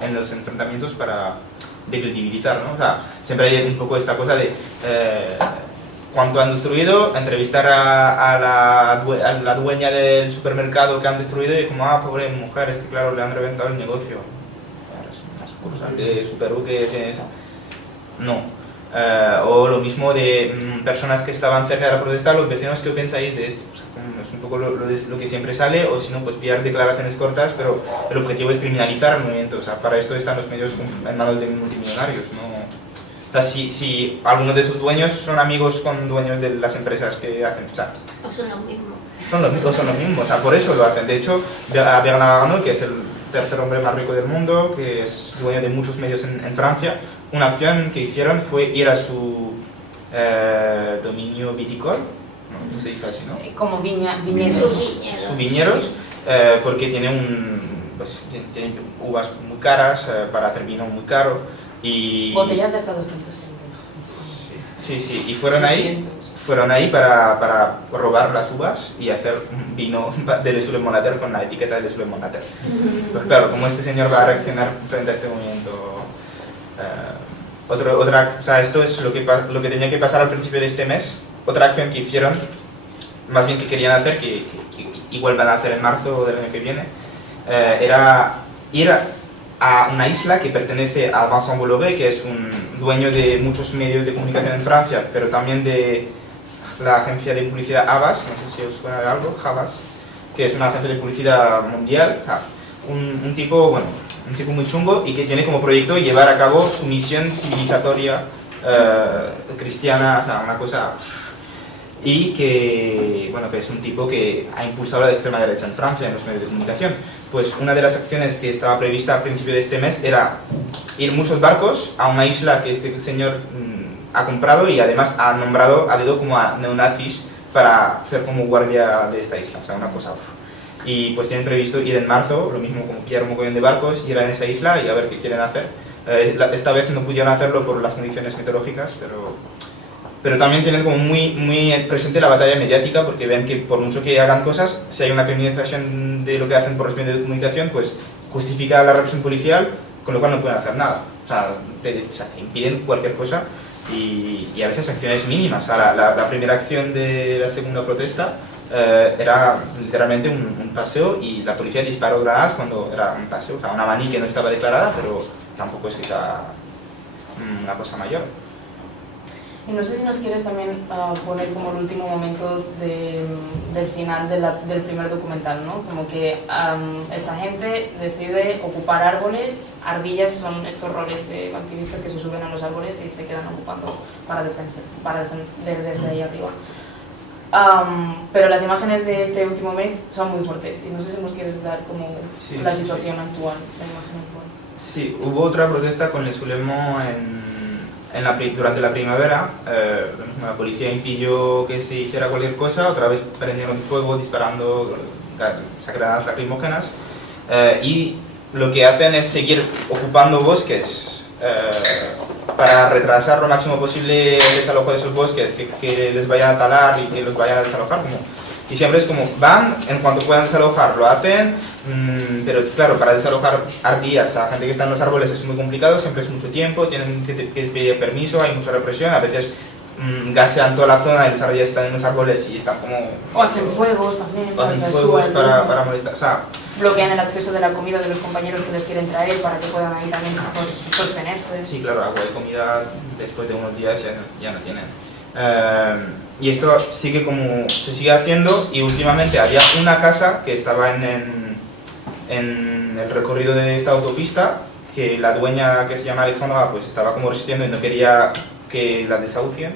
en los enfrentamientos para descredibilizar, ¿no? O sea, siempre hay un poco esta cosa de cuánto han destruido, entrevistar a la dueña del supermercado que han destruido y como, pobre mujer, es que claro, le han reventado el negocio. Es una sucursal de Superú que tiene esa. No. O lo mismo de personas que estaban cerca de la protesta, los vecinos, ¿qué pensáis de esto? O sea, es un poco lo que siempre sale, o si no, pues pillar declaraciones cortas, pero el objetivo es criminalizar el movimiento. O sea, para esto están los medios en manos de multimillonarios, ¿no? O sea, si algunos de sus dueños son amigos con dueños de las empresas que hacen, o sea... O son los mismos. Son los mismos, o sea, por eso lo hacen. De hecho, Bernard Arnault, que es el tercer hombre más rico del mundo, que es dueño de muchos medios en Francia, una acción que hicieron fue ir a su dominio viticol, no se dice así, ¿no? Como viñedos. Sus viñedos, porque tiene tiene uvas muy caras para hacer vino muy caro y... Botellas de hasta 200 euros. Sí, y fueron ahí, fueron ahí para robar las uvas y hacer un vino de Les Monater con la etiqueta de Les Monater. Pues claro, ¿cómo este señor va a reaccionar frente a este movimiento? O sea, esto es lo que tenía que pasar al principio de este mes. Otra acción que hicieron, más bien que querían hacer, que igual van a hacer en marzo del año que viene, era ir a una isla que pertenece a Vincent Bolloré, que es un dueño de muchos medios de comunicación en Francia, pero también de la agencia de publicidad Havas, no sé si os suena de algo, Havas, que es una agencia de publicidad mundial, un tipo, bueno, un tipo muy chungo y que tiene como proyecto llevar a cabo su misión civilizatoria cristiana, o sea, una cosa... Y que, bueno, que es un tipo que ha impulsado la extrema derecha en Francia en los medios de comunicación. Pues una de las acciones que estaba prevista a principio de este mes era ir muchos barcos a una isla que este señor ha comprado y además ha nombrado a dedo como a neonazis para ser como guardia de esta isla, o sea, una cosa... Y pues tienen previsto ir en marzo, lo mismo como pillar un mogollón de barcos, ir a esa isla y a ver qué quieren hacer. Esta vez no pudieron hacerlo por las condiciones meteorológicas, pero también tienen como muy presente la batalla mediática, porque ven que por mucho que hagan cosas, si hay una criminalización de lo que hacen por los medios de comunicación, pues justifica la represión policial, con lo cual no pueden hacer nada. O sea, te impiden cualquier cosa y a veces acciones mínimas. O sea, la primera acción de la segunda protesta era literalmente un paseo y la policía disparó granadas cuando era un paseo. O sea, una maní que no estaba declarada, pero tampoco es que sea una cosa mayor. Y no sé si nos quieres también poner como el último momento del final del primer documental, ¿no? Como que esta gente decide ocupar árboles, ardillas son estos roles de activistas que se suben a los árboles y se quedan ocupando para defender desde ahí arriba. Pero las imágenes de este último mes son muy fuertes y no sé si nos quieres dar como la situación actual, la imagen actual. Sí, hubo otra protesta con el Sulemo durante la primavera. La policía impidió que se hiciera cualquier cosa, otra vez prendieron fuego disparando granadas lacrimógenas y lo que hacen es seguir ocupando bosques para retrasar lo máximo posible el desalojo de esos bosques, que les vayan a talar y que los vayan a desalojar. Y siempre es como, van, en cuanto puedan desalojar, lo hacen, pero claro, para desalojar ardillas a gente que está en los árboles es muy complicado, siempre es mucho tiempo, tienen que pedir permiso, hay mucha represión, a veces gasean toda la zona y las ardillas están en los árboles y están como... O hacen fuegos también, o hacen fuegos para molestar, o sea... Bloquean el acceso de la comida de los compañeros que les quieren traer para que puedan ahí también pues, sostenerse. Sí, claro, agua y comida después de unos días ya no tienen. Y esto sigue como se sigue haciendo y últimamente había una casa que estaba en el recorrido de esta autopista que la dueña, que se llama Alexandra, pues estaba como resistiendo y no quería que la desahucien,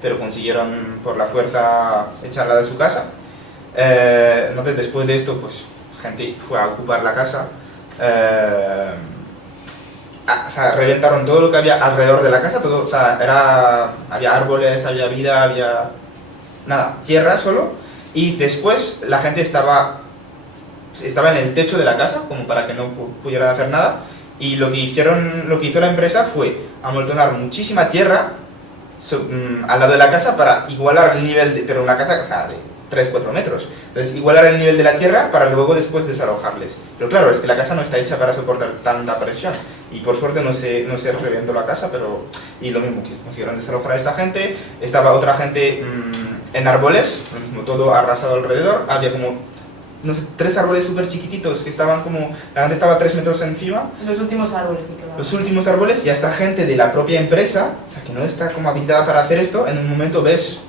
pero consiguieron por la fuerza echarla de su casa. Entonces después de esto pues gente fue a ocupar la casa. O sea, reventaron todo lo que había alrededor de la casa, todo, o sea, había árboles, había vida, había... nada, tierra solo, y después la gente estaba en el techo de la casa, como para que no pudieran hacer nada, y lo que hizo la empresa fue amontonar muchísima tierra al lado de la casa para igualar el nivel, pero una casa, o sea, de 3-4 metros, entonces igualar el nivel de la tierra para luego después desalojarles. Pero claro, es que la casa no está hecha para soportar tanta presión, y por suerte no se reventó la casa, y lo mismo, que consiguieron desalojar a esta gente. Estaba otra gente en árboles, lo mismo, todo arrasado alrededor, había como, no sé, 3 árboles súper chiquititos que estaban como, la gente estaba 3 metros encima. Los últimos árboles que quedaban. Los últimos árboles, y hasta gente de la propia empresa, o sea, que no está como habilitada para hacer esto, en un momento les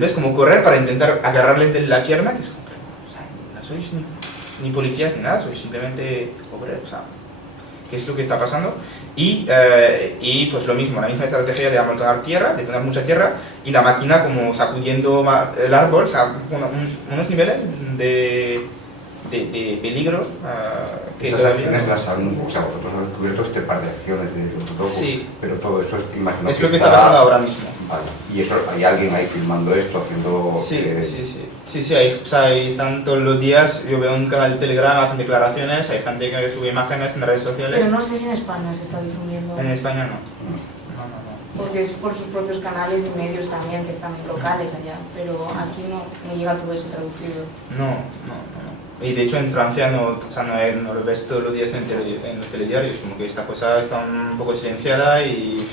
ves como correr para intentar agarrarles de la pierna, que es como, o sea, no sois ni policías ni nada, sois simplemente obreros, o sea, ¿qué es lo que está pasando? Y pues lo mismo, la misma estrategia de amontonar tierra, de poner mucha tierra, y la máquina como sacudiendo el árbol, o sea, unos niveles de peligro que esas todavía acciones las han, o sea, vosotros habéis cubierto este par de acciones de vosotros, sí, pero todo eso es, imagino es lo que está pasando ahora mismo. Vale. Y eso, hay alguien ahí filmando esto, haciendo... Sí, ahí están todos los días, yo veo un canal de Telegram, hacen declaraciones, hay gente que sube imágenes en redes sociales. Pero no sé si en España se está difundiendo. En España no. porque es por sus propios canales y medios también que están locales allá, pero aquí no llega todo eso traducido. Y de hecho en Francia no lo ves todos los días en los telediarios, como que esta cosa está un poco silenciada y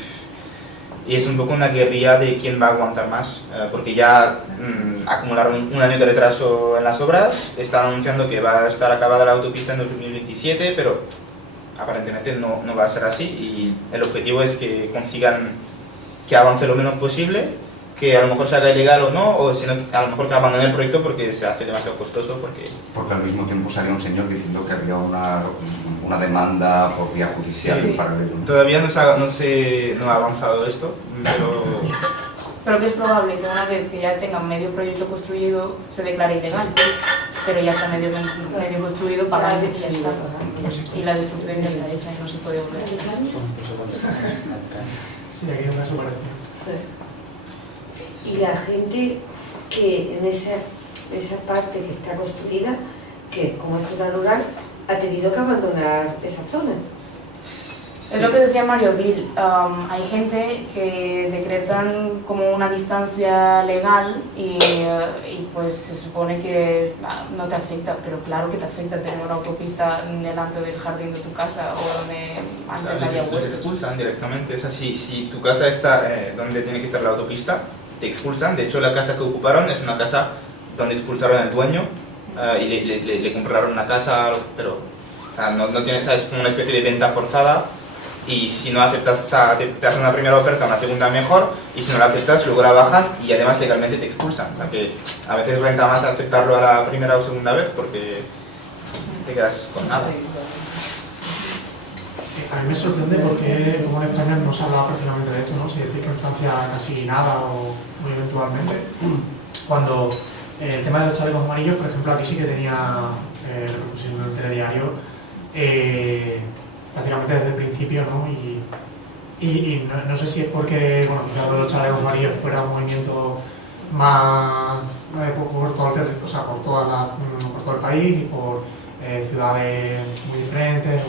es un poco una guerrilla de quién va a aguantar más, porque ya acumularon un año de retraso en las obras, están anunciando que va a estar acabada la autopista en 2027, pero aparentemente no va a ser así y el objetivo es que consigan que avance lo menos posible, que a lo mejor se haga ilegal o no, o sino a lo mejor que abandonen el proyecto porque se hace demasiado costoso. Porque al mismo tiempo salía un señor diciendo que había una demanda por vía judicial Sí. para el... Todavía no ha avanzado esto, Pero que es probable que una vez que ya tengan medio proyecto construido se declare ilegal, pero ya está medio construido para adelante y ya está. Y la destrucción ya está hecha y no se puede volver. Sí, aquí hay una separación. Y la gente que en esa parte que está construida, que como es zona rural, ha tenido que abandonar esa zona. Es lo que decía Mario Dil, hay gente que decretan como una distancia legal y pues se supone que no te afecta, pero claro que te afecta tener una autopista delante del jardín de tu casa o donde antes había les huertos. expulsan directamente. Es así, si tu casa está donde tiene que estar la autopista, te expulsan. De hecho la casa que ocuparon es una casa donde expulsaron al dueño y le compraron una casa, pero no tiene, ¿sabes? Como una especie de venta forzada. Y si no aceptas, o sea, te hacen una primera oferta, una segunda mejor, y si no la aceptas, luego la bajan y además legalmente te expulsan. O sea que a veces renta más aceptarlo a la primera o segunda vez porque te quedas con nada. A mí me sorprende porque como en España no se hablaba prácticamente de esto, ¿no? Si decís que en Francia casi nada o muy eventualmente, cuando el tema de los chalecos amarillos, por ejemplo, aquí sí que tenía repercusión en el telediario, prácticamente desde el principio, ¿no? Y no sé si es porque, bueno, quizás lo de los chalecos amarillos fuera un movimiento más por todo el país y por ciudades muy diferentes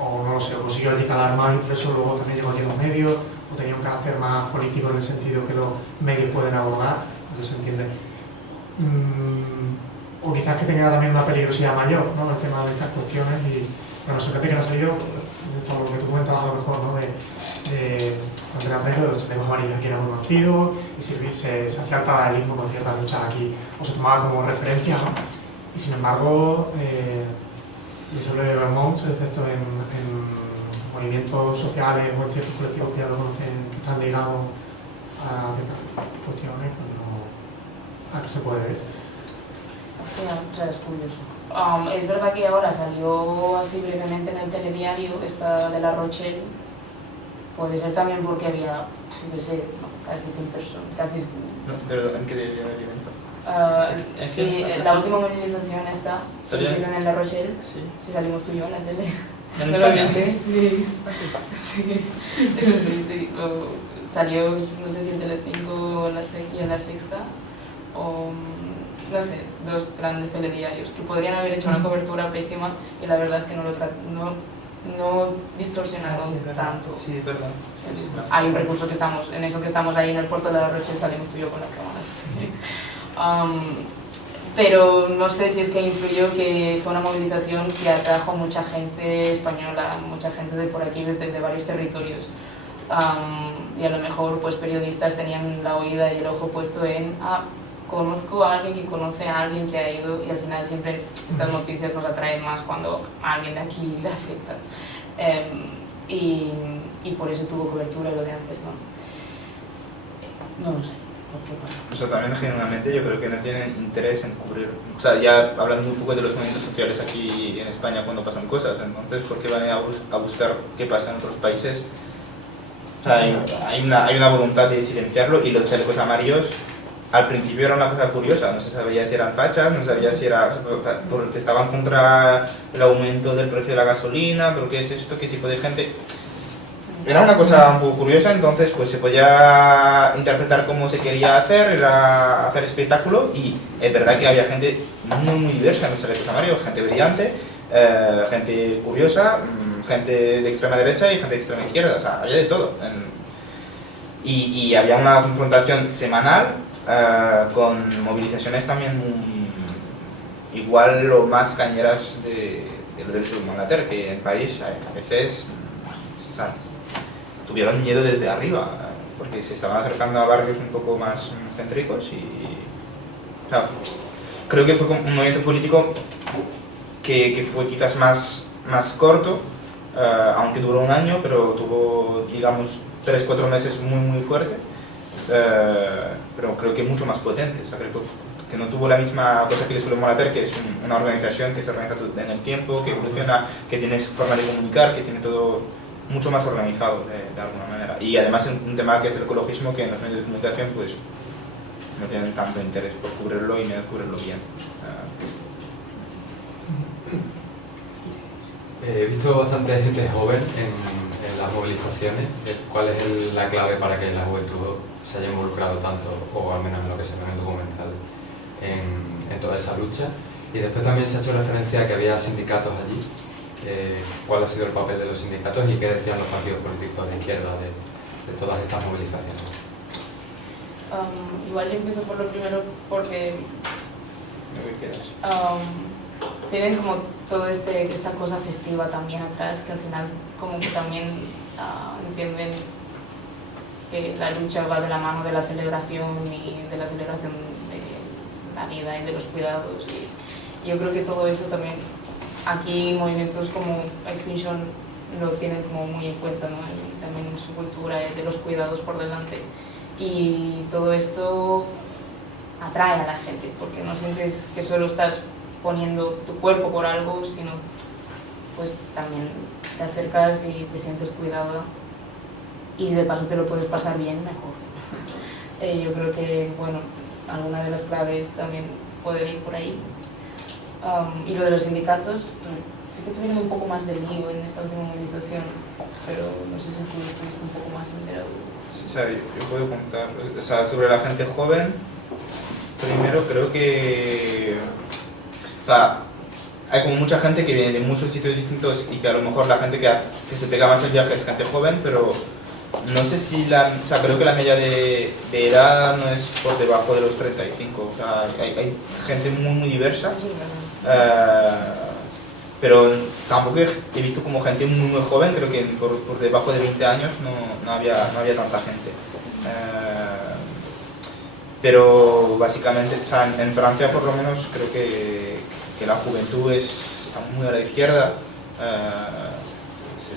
o no lo sé, o consiguió allí calar más y por eso luego también llegó aquí a los medios o tenía un carácter más político en el sentido que los medios pueden abordar, no se entiende. O quizás que tenga también una peligrosidad mayor, ¿no? El tema de estas cuestiones y bueno, sorprende que no ha salido, esto lo que tú comentabas a lo mejor, ¿no? de los chalecos amarillos aquí era muy conocido y se hacía el paralelismo con ciertas luchas aquí, o se tomaba como referencia, ¿no? Y sin embargo, sobre Vermont, excepto en movimientos sociales o en ciertos colectivos que ya lo conocen, que están ligados a ciertas cuestiones, pues no, aquí se puede ver. O sea, es curioso. Es verdad que ahora salió así brevemente en el telediario esta de La Rochelle. Puede ser también porque había, no sé, casi 100 personas. Pero ¿en qué evento? Sí, la última movilización esta, que hicieron en La Rochelle, sí salimos tú y yo en la tele. ¿En ¿No lo España? viste? Sí. Sí. Salió, no sé si en Telecinco o en La Sexta, o no sé, dos grandes telediarios que podrían haber hecho una cobertura pésima y la verdad es que no distorsionaron tanto. Sí, es verdad. Hay un recurso que estamos ahí en el puerto de La Rochelle, salimos tú y yo con las cámaras. Pero no sé si es que influyó que fue una movilización que atrajo mucha gente española, mucha gente de por aquí, de varios territorios. Y a lo mejor pues periodistas tenían la oída y el ojo puesto en conozco a alguien que conoce a alguien que ha ido, y al final siempre estas noticias nos atraen más cuando a alguien de aquí le afecta. Y por eso tuvo cobertura lo de antes, ¿no? No lo sé. O sea, también generalmente yo creo que no tienen interés en cubrir, o sea, ya hablan muy poco de los movimientos sociales aquí en España cuando pasan cosas, entonces ¿por qué van a buscar qué pasa en otros países? O sea, hay una voluntad de silenciarlo, y los chalecos amarillos al principio era una cosa curiosa, no se sabía si eran fachas, no sabía si era porque estaban contra el aumento del precio de la gasolina, pero ¿qué es esto? ¿Qué tipo de gente? Era una cosa un poco curiosa, entonces pues se podía interpretar como se quería hacer, era hacer espectáculo, y es verdad que había gente muy diversa en los chalecos amarillos, gente brillante, gente curiosa, gente de extrema derecha y gente de extrema izquierda, o sea, había de todo. y había una confrontación semanal con movilizaciones también igual o más cañeras de lo del Sur-Molater, que en París a veces tuvieron miedo desde arriba, porque se estaban acercando a barrios un poco más céntricos y o sea, creo que fue un movimiento político que fue quizás más corto, aunque duró un año, pero tuvo, digamos, 3-4 meses muy fuerte, pero creo que mucho más potente. O sea, creo que no tuvo la misma cosa que el Sur-Molater, que es una organización que se organiza en el tiempo, que evoluciona, que tiene su forma de comunicar, que tiene todo mucho más organizado de alguna manera. Y además un tema que es el ecologismo, que en los medios de comunicación pues no tienen tanto interés por cubrirlo y menos cubrirlo bien. He visto bastante gente joven en las movilizaciones. ¿Cuál es la clave para que la juventud se haya involucrado tanto, o al menos en lo que se ve en el documental, en toda esa lucha? Y después también se ha hecho referencia a que había sindicatos allí. ¿Cuál ha sido el papel de los sindicatos y qué decían los partidos políticos de izquierda de todas estas movilizaciones? Igual empiezo por lo primero porque Lo que quieras. tienen como toda esta cosa festiva también atrás, que al final como que también entienden que la lucha va de la mano de la celebración y de la celebración de la vida y de los cuidados, y yo creo que todo eso también aquí movimientos como Extinction lo tienen como muy en cuenta, ¿no? También en su cultura de los cuidados por delante, y todo esto atrae a la gente porque no sientes que solo estás poniendo tu cuerpo por algo, sino pues también te acercas y te sientes cuidada, y si de paso te lo puedes pasar bien, mejor. Yo creo que, bueno, alguna de las claves también puede ir por ahí. Y lo de los sindicatos, sí que tuvieron un poco más de lío en esta última movilización, pero no sé si tú estuviste un poco más enterado. Sí, o sea, yo puedo contar, o sea, sobre la gente joven. Primero creo que hay como mucha gente que viene de muchos sitios distintos y que a lo mejor la gente que se pega más el viaje es gente joven, pero no sé si o sea, creo que la media de edad no es por debajo de los 35, o sea, hay gente muy diversa, pero tampoco he visto como gente muy joven. Creo que por debajo de 20 años no había tanta gente. Pero básicamente, o sea, en Francia por lo menos creo que la juventud está muy a la izquierda.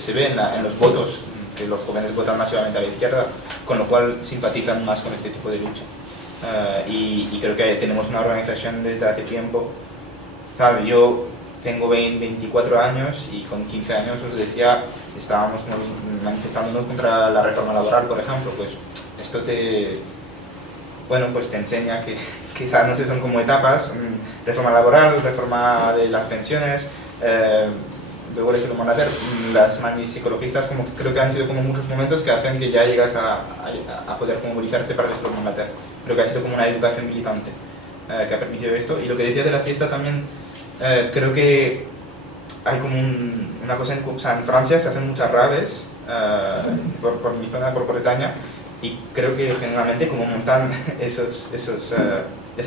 Se ve en los votos que los jóvenes votan masivamente a la izquierda, con lo cual simpatizan más con este tipo de lucha. Y creo que tenemos una organización desde hace tiempo. Claro, yo tengo 24 años y con 15 años os decía, estábamos manifestándonos contra la reforma laboral, por ejemplo. Pues esto pues te enseña que quizás, no sé, son como etapas: reforma laboral, reforma de las pensiones, luego el Sur-Molater, las manis ecologistas, como creo que han sido como muchos momentos que hacen que ya llegas a poder movilizarte para el Sur-Molater. Creo que ha sido como una educación militante que ha permitido esto. Y lo que decía de la fiesta también, creo que hay como una cosa, o sea, en Francia se hacen muchas raves, por mi zona, por Bretaña, y creo que generalmente como montan esas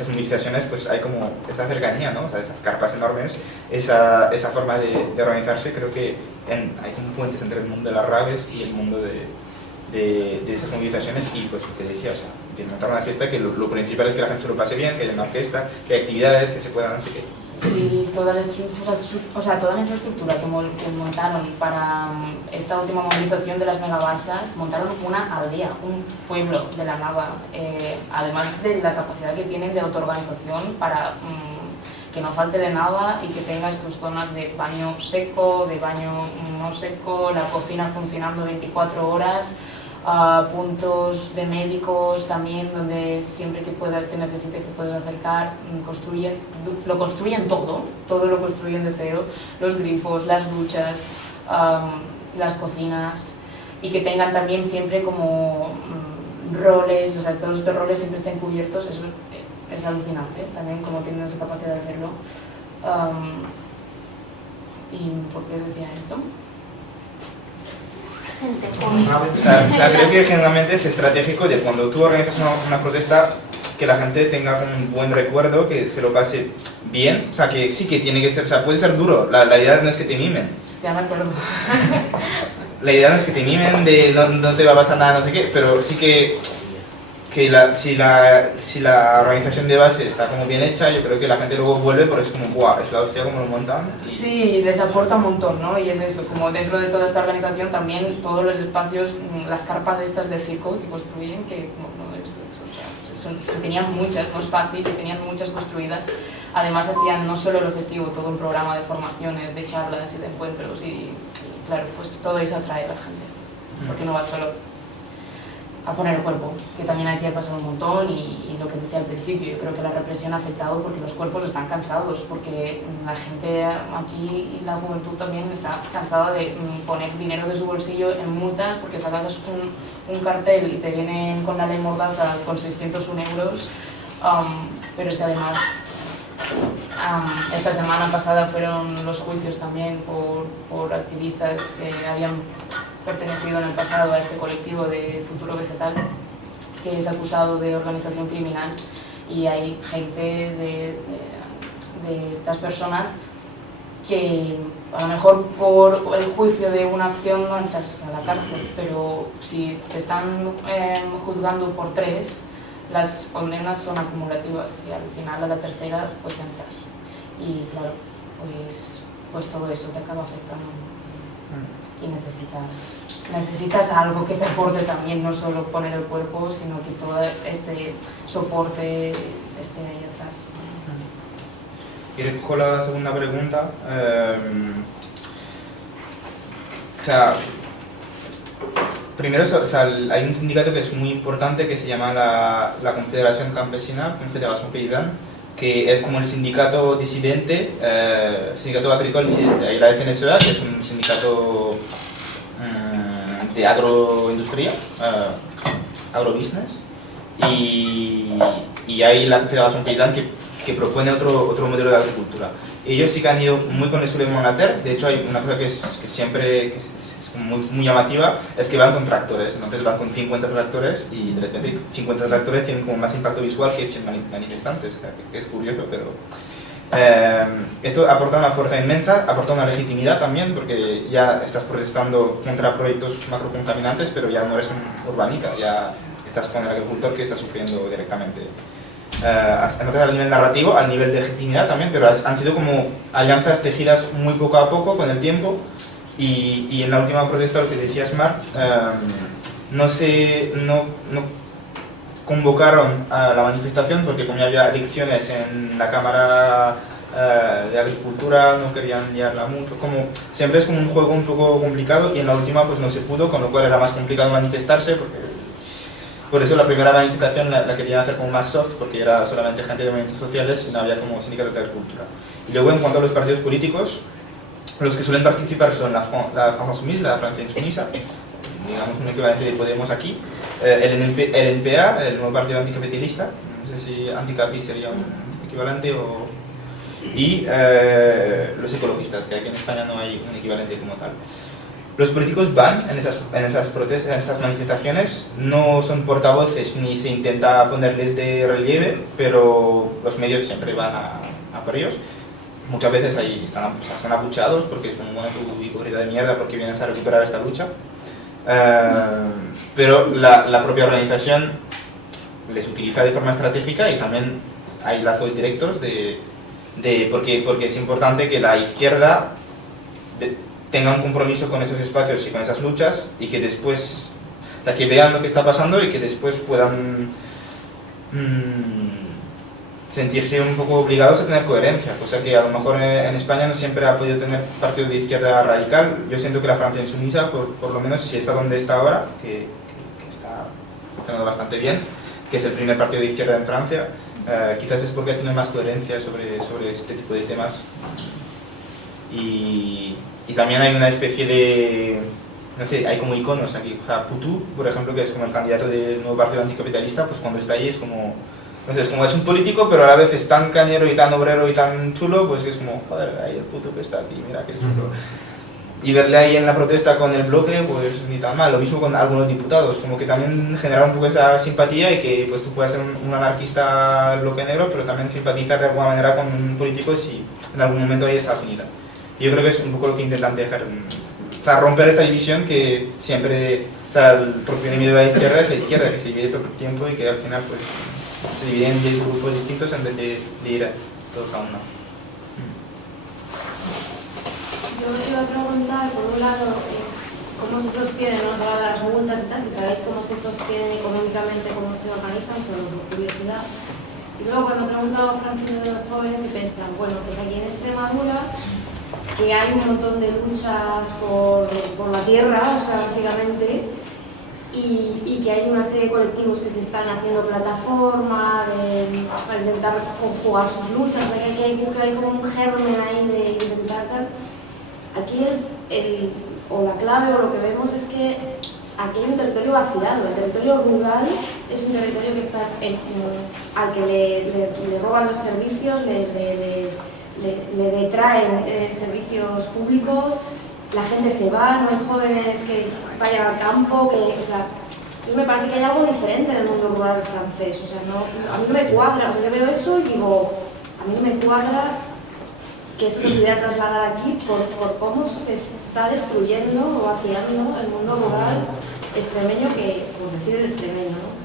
movilizaciones, pues hay como esta cercanía, ¿no? O sea, esas carpas enormes, esa forma de organizarse. Creo que hay como puentes entre el mundo de las raves y el mundo de esas movilizaciones. Y pues lo que decía, o sea, de montar una fiesta, que lo principal es que la gente se lo pase bien, que haya una orquesta, que haya actividades, que se puedan, no sé qué. Sí, toda la infraestructura que montaron para esta última movilización de las megabalsas, montaron una aldea, un pueblo de la nada, además de la capacidad que tienen de autoorganización para que no falte de nada y que tenga estas zonas de baño seco, de baño no seco, la cocina funcionando 24 horas, puntos de médicos también, donde siempre que necesites te puedes acercar. Lo construyen todo lo construyen de cero, los grifos, las duchas, las cocinas, y que tengan también siempre como roles, o sea, todos estos roles siempre estén cubiertos. Eso es alucinante también, como tienen esa capacidad de hacerlo. ¿Y por qué decía esto? gente joven. O sea, creo que generalmente es estratégico de cuando tú organizas una protesta, que la gente tenga un buen recuerdo, que se lo pase bien, o sea, que sí que tiene que ser, o sea, puede ser duro, la idea no es que te mimen. Ya me acuerdo. La idea no es que te mimen de no te va a pasar nada, no sé qué, pero sí que si la organización de base está como bien hecha, yo creo que la gente luego vuelve porque es como, ¡guau! Es la hostia como lo montan. Sí, les aporta un montón, ¿no? Y es eso, como dentro de toda esta organización también todos los espacios, las carpas estas de circo que construyen, que no es eso, o sea, tenían muchas, no es fácil, y tenían muchas construidas. Además hacían no solo lo festivo, todo un programa de formaciones, de charlas y de encuentros y claro, pues todo eso atrae a la gente, porque no va solo a poner el cuerpo, que también aquí ha pasado un montón y lo que decía al principio, yo creo que la represión ha afectado porque los cuerpos están cansados, porque la gente aquí y la juventud también está cansada de poner dinero de su bolsillo en multas porque sacas un cartel y te vienen con la ley Mordaza con 601 euros, pero es que además esta semana pasada fueron los juicios también por activistas que habían pertenecido en el pasado a este colectivo de Futuro Vegetal, que es acusado de organización criminal, y hay gente de estas personas que a lo mejor por el juicio de una acción no entras a la cárcel, pero si te están juzgando por 3, las condenas son acumulativas y al final a la tercera pues entras. Y claro, pues todo eso te acaba afectando. Y necesitas algo que te aporte también, no solo poner el cuerpo, sino que todo este soporte esté ahí atrás. Y recojo la segunda pregunta. O sea, primero, o sea, hay un sindicato que es muy importante que se llama la Confederación Campesina, Confederación Paysanne, que es como el sindicato disidente, sindicato agrícola disidente. Hay la FNSEA, que es un sindicato de agroindustria, agrobusiness, y hay la Confederación Paysanne que propone otro modelo de agricultura. Ellos sí que han ido muy con el sur de Monater. De hecho hay una cosa que siempre es muy llamativa, es que van con tractores, entonces van con 50 tractores y de repente 50 tractores tienen como más impacto visual que 100 manifestantes, que es curioso, pero esto aporta una fuerza inmensa, aporta una legitimidad también, porque ya estás protestando contra proyectos macrocontaminantes, pero ya no eres un urbanita, ya estás con el agricultor que está sufriendo directamente. Entonces al nivel narrativo, al nivel de legitimidad también, pero han sido como alianzas tejidas muy poco a poco con el tiempo. Y en la última protesta, lo que decías, Marc, no convocaron a la manifestación porque como ya había elecciones en la Cámara de Agricultura, no querían liarla mucho. Siempre es como un juego un poco complicado y en la última pues no se pudo, con lo cual era más complicado manifestarse. Por eso la primera manifestación la querían hacer como más soft, porque era solamente gente de movimientos sociales y no había como sindicatos de agricultura. Y luego en cuanto a los partidos políticos, los que suelen participar son la France Insoumise, la Francia Insumisa, digamos un equivalente de Podemos aquí, el NPA, el nuevo partido anticapitalista, no sé si anticapi sería un equivalente, y los ecologistas, que aquí en España no hay un equivalente como tal. Los políticos van en esas protestas, en esas manifestaciones, no son portavoces ni se intenta ponerles de relieve, pero los medios siempre van a por ellos. Muchas veces ahí están abucheados porque es como, bueno, tu hipócrita de mierda porque vienes a recuperar esta lucha. Pero la propia organización les utiliza de forma estratégica y también hay lazos directos porque es importante que la izquierda tenga un compromiso con esos espacios y con esas luchas y que después, o sea, que vean lo que está pasando y que después puedan sentirse un poco obligados a tener coherencia, cosa que a lo mejor en España no siempre ha podido tener partido de izquierda radical. Yo siento que la Francia Insumisa, por lo menos si está donde está ahora, que está funcionando bastante bien, que es el primer partido de izquierda en Francia, quizás es porque tiene más coherencia sobre este tipo de temas. Y también hay una especie de, no sé, hay como iconos aquí. O sea, Poutou, por ejemplo, que es como el candidato del nuevo partido anticapitalista, pues cuando está ahí es como, entonces, como es un político, pero a la vez es tan cañero y tan obrero y tan chulo, pues que es como, joder, ahí el puto que está aquí, mira qué chulo. y verle ahí en la protesta con el bloque, pues ni tan mal. Lo mismo con algunos diputados, como que también genera un poco esa simpatía y que pues tú puedes ser un anarquista del bloque negro, pero también simpatizar de alguna manera con un político si en algún momento hay esa afinidad. Y yo creo que es un poco lo que intentan dejar, o sea, romper esta división que siempre, o sea, el propio enemigo de la izquierda es la izquierda, que se divide todo el tiempo y que al final pues se dividen en 10 grupos distintos en vez de ir a todos a uno. Yo os iba a preguntar, por un lado, cómo se sostienen las multas y tal, si sabéis cómo se sostienen económicamente, cómo se organizan, solo por curiosidad. Y luego cuando he preguntado a Francisco de los jóvenes y pensan, bueno, pues aquí en Extremadura, que hay un montón de luchas por la tierra, o sea, básicamente, y que hay una serie de colectivos que se están haciendo plataforma para intentar conjugar sus luchas, o sea, que hay como un germen ahí de intentar tal. Aquí la clave o lo que vemos es que aquí hay un territorio vaciado. El territorio rural es un territorio que está al que le roban los servicios, le detraen servicios públicos, la gente se va, no hay jóvenes que vayan al campo, o sea, me parece que hay algo diferente en el mundo rural francés. O sea, a mí no me cuadra, o sea, yo veo eso y digo, a mí no me cuadra que eso se pudiera trasladar aquí por cómo se está destruyendo o vaciando el mundo rural extremeño, por decir el extremeño, ¿no?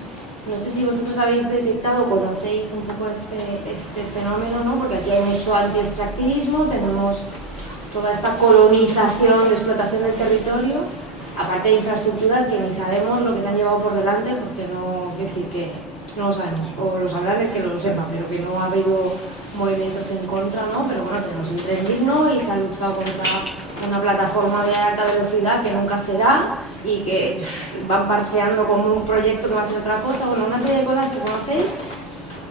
No sé si vosotros habéis detectado o conocéis un poco este fenómeno, ¿no? Porque aquí hay mucho anti-extractivismo, tenemos toda esta colonización de explotación del territorio, aparte de infraestructuras que ni sabemos lo que se han llevado por delante, porque no, es decir, que no lo sabemos, o lo sabrán es que no lo sepan, pero que no ha habido movimientos en contra, ¿no? Pero bueno, tenemos un tren digno y se ha luchado contra una plataforma de alta velocidad que nunca será y que van parcheando como un proyecto que va a ser otra cosa, bueno, una serie de cosas que conocéis,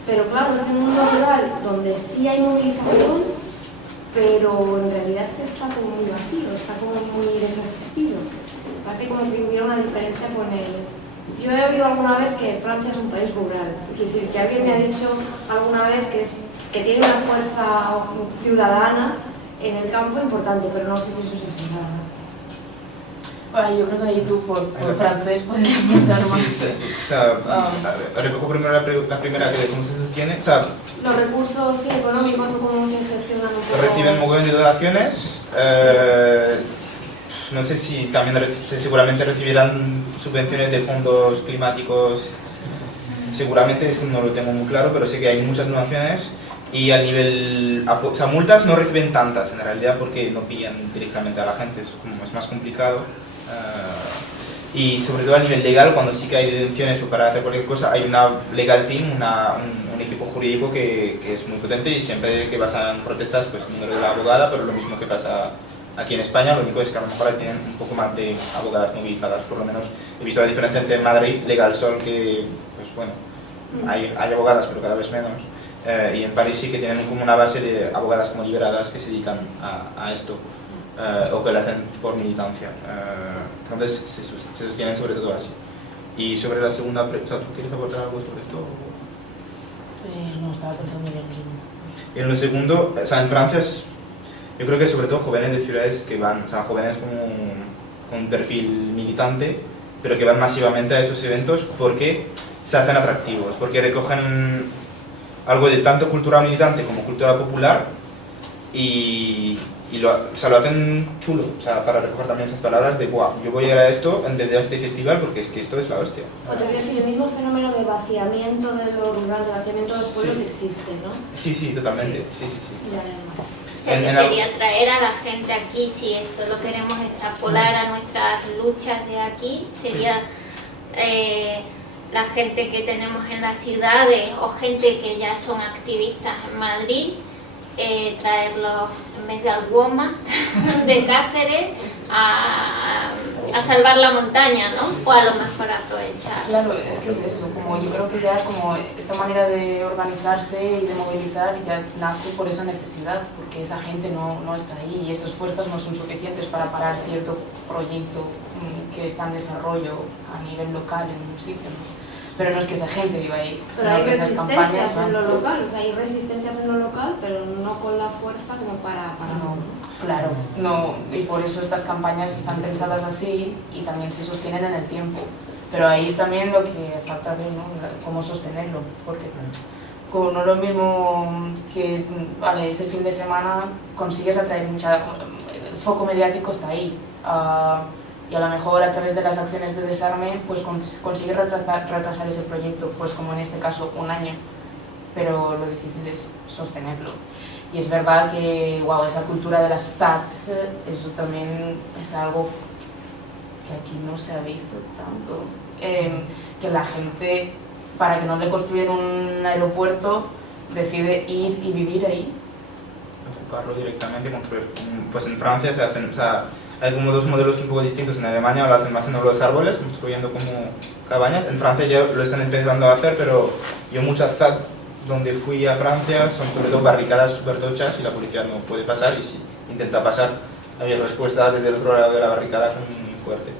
pero claro, es un mundo rural donde sí hay movilización, pero en realidad es que está como muy vacío, está como muy desasistido. Parece como que hubiera una diferencia con el... Yo he oído alguna vez que Francia es un país rural, es decir, que alguien me ha dicho alguna vez que tiene una fuerza ciudadana en el campo importante, pero no sé si eso es así, la verdad. Bueno, yo creo que ahí tú, por francés, puedes aportar más. Sí. O sea, recojo primero la primera, que de cómo se sostiene. O sea, los recursos económicos o cómo se gestionan un poco... Reciben mogollón de donaciones. No sé si también seguramente recibirán subvenciones de fondos climáticos. Seguramente, eso no lo tengo muy claro, pero sé que hay muchas donaciones. Y a nivel... O sea, multas no reciben tantas en realidad porque no pillan directamente a la gente, es más complicado. Y sobre todo a nivel legal, cuando sí que hay detenciones o para hacer cualquier cosa, hay una legal team, un equipo jurídico que es muy potente, y siempre que pasan protestas, pues número de la abogada, pero lo mismo que pasa aquí en España. Lo único es que a lo mejor tienen un poco más de abogadas movilizadas. Por lo menos he visto la diferencia entre Madrid, Legal Sol, que pues bueno, hay abogadas pero cada vez menos, y en París sí que tienen como una base de abogadas como liberadas que se dedican a esto. O que lo hacen por militancia. Entonces se sostienen sobre todo así. Y sobre la segunda pregunta, ¿tú quieres aportar algo sobre esto? No, estaba pensando ya. Y en lo segundo, o sea, en Francia yo creo que sobre todo jóvenes de ciudades que van, o sea, jóvenes con un perfil militante, pero que van masivamente a esos eventos porque se hacen atractivos, porque recogen algo de tanto cultura militante como cultura popular y lo hacen chulo, o sea, para recoger también esas palabras de wow, yo voy a ir a esto en vez de a este festival porque es que esto es la hostia. O te quiero decir, el mismo fenómeno de vaciamiento de lo rural, de vaciamiento de los pueblos existe, ¿no? Sí, totalmente. Sí. O sea, que sería traer a la gente aquí, si esto lo queremos extrapolar a nuestras luchas de aquí, sería la gente que tenemos en las ciudades o gente que ya son activistas en Madrid, traerlos en vez de al Walmart de Cáceres a salvar la montaña, ¿no? O a lo mejor aprovechar. Claro, es que es eso, como yo creo que ya como esta manera de organizarse y de movilizar ya nace por esa necesidad, porque esa gente no está ahí y esas fuerzas no son suficientes para parar cierto proyecto que está en desarrollo a nivel local en un sitio, ¿no? pero no es que esa gente viva ahí, Pero sino hay que esas campañas resistencias en van... lo local, o sea, hay resistencias en lo local, pero no con la fuerza como para... No, claro, no, y por eso estas campañas están pensadas así y también se sostienen en el tiempo. Pero ahí es también lo que falta ver, ¿no? Cómo sostenerlo, porque como no es lo mismo que, vale, ese fin de semana consigues atraer mucha... El foco mediático está ahí, y a lo mejor a través de las acciones de desarme pues consigues retrasar ese proyecto, pues como en este caso, 1 año, pero lo difícil es sostenerlo. Y es verdad que, wow, esa cultura de las stats, eso también es algo que aquí no se ha visto tanto. Que la gente, para que no le construyan un aeropuerto, decide ir y vivir ahí. Ocuparlo directamente y construir. Pues en Francia se hacen, o sea, hay como 2 modelos un poco distintos. En Alemania lo hacen más en los árboles, construyendo como cabañas. En Francia ya lo están empezando a hacer, pero yo muchas ZAD donde fui a Francia son sobre todo barricadas súper tochas y la policía no puede pasar, y si intenta pasar hay respuesta desde el otro lado de la barricada muy fuerte.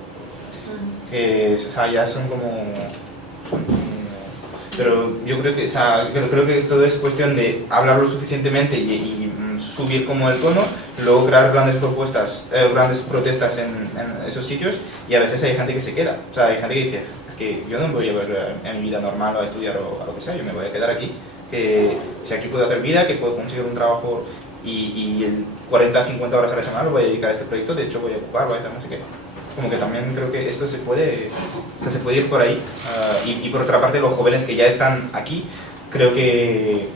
Que, o sea, ya son como... Pero yo creo que, o sea, creo que todo es cuestión de hablarlo suficientemente y subir como el tono, luego crear grandes propuestas, grandes protestas en esos sitios, y a veces hay gente que se queda. O sea, hay gente que dice, es que yo no voy a ver en mi vida normal o a estudiar o a lo que sea, yo me voy a quedar aquí, que si aquí puedo hacer vida, que puedo conseguir un trabajo y el 40-50 horas a la semana lo voy a dedicar a este proyecto, de hecho voy a ocupar, voy a hacer no sé qué. Como que también creo que esto se puede ir por ahí. Y por otra parte, los jóvenes que ya están aquí, creo que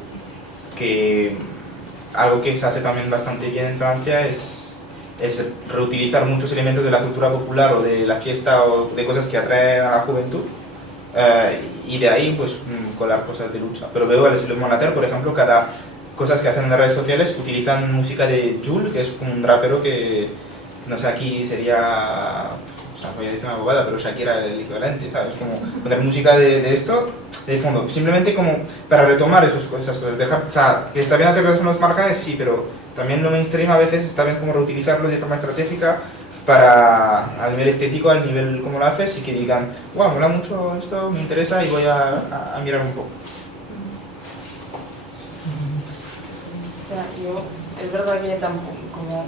algo que se hace también bastante bien en Francia es reutilizar muchos elementos de la cultura popular o de la fiesta o de cosas que atraen a la juventud, y de ahí pues colar cosas de lucha. Pero veo el Suleiman Later, por ejemplo, cada cosas que hacen en las redes sociales utilizan música de Jul, que es un rapero que, no sé, aquí sería, o sea, voy a decir una bobada, pero Shakira el equivalente, ¿sabes? Como poner música de esto de fondo, simplemente como para retomar esas cosas, dejar, o sea, que está bien hacer cosas en los márgenes, sí, pero también lo mainstream a veces está bien como reutilizarlo de forma estratégica para, a nivel estético, al nivel como lo haces, y que digan, wow, mola mucho esto, me interesa y voy a mirar un poco. Yo, es verdad que tampoco, como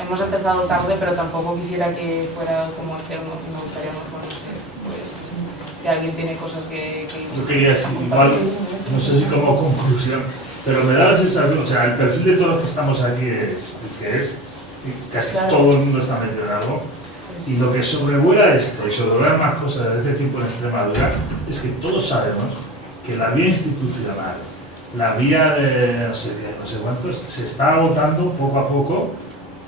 hemos empezado tarde, pero tampoco quisiera que fuera como eterno, que me gustaría mejor, no sé, pues si alguien tiene cosas que yo quería decir, igual, no sé si como conclusión, pero me da la sensación, o sea, el perfil de todos los que estamos aquí es el que es, y casi claro, todo el mundo está metido en algo, y lo que sobrevuela esto y sobrevuela más cosas de este tipo en Extremadura es que todos sabemos que la vía institucional, la vía de no sé cuántos, se está agotando poco a poco,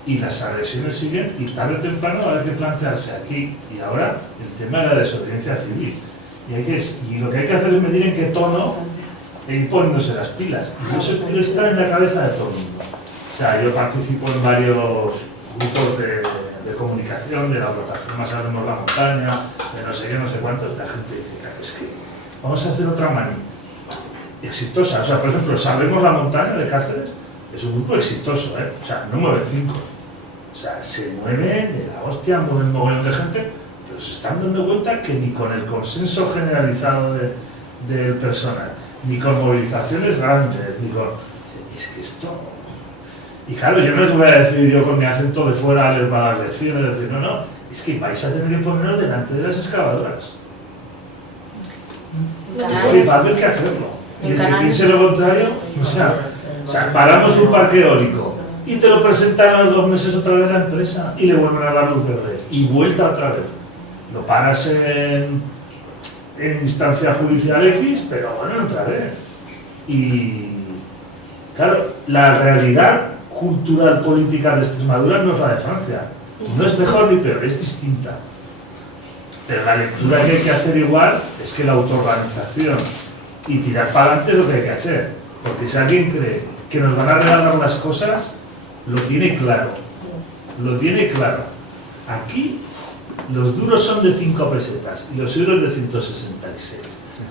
y las agresiones siguen, y tarde o temprano va a haber que plantearse aquí y ahora el tema de la desobediencia civil. Y lo que hay que hacer es medir en qué tono e ir poniéndose las pilas. Y eso quiero estar en la cabeza de todo el mundo. O sea, yo participo en varios grupos de comunicación, de la plataforma Salvemos la Montaña, de no sé qué, no sé cuántos. La gente dice, claro, es que vamos a hacer otra manera exitosa. O sea, por ejemplo, Salvemos la Montaña de Cáceres es un grupo exitoso, ¿eh? O sea, no mueven 5. O sea, se mueve de la hostia, mueven mogollón de gente, pero se están dando cuenta que ni con el consenso generalizado del personal, ni con movilizaciones grandes, ni con... Es que esto... Y claro, yo no les voy a decir yo con mi acento de fuera, les va a dar lecciones, decir, no, es que vais a tener que ponernos delante de las excavadoras. Es que va a haber que hacerlo. Y el que piense lo contrario, o sea, paramos un parque eólico y te lo presentan a los 2 meses otra vez la empresa y le vuelven a dar luz verde y vuelta otra vez. Lo paras en instancia judicial X, pero bueno, otra vez. Y claro, la realidad cultural política de Extremadura no es la de Francia. No es mejor ni peor, es distinta. Pero la lectura que hay que hacer igual es que la autoorganización y tirar para adelante es lo que hay que hacer. Porque si alguien cree que nos van a regalar las cosas, lo tiene claro. Lo tiene claro. Aquí los duros son de 5 pesetas y los euros de 166.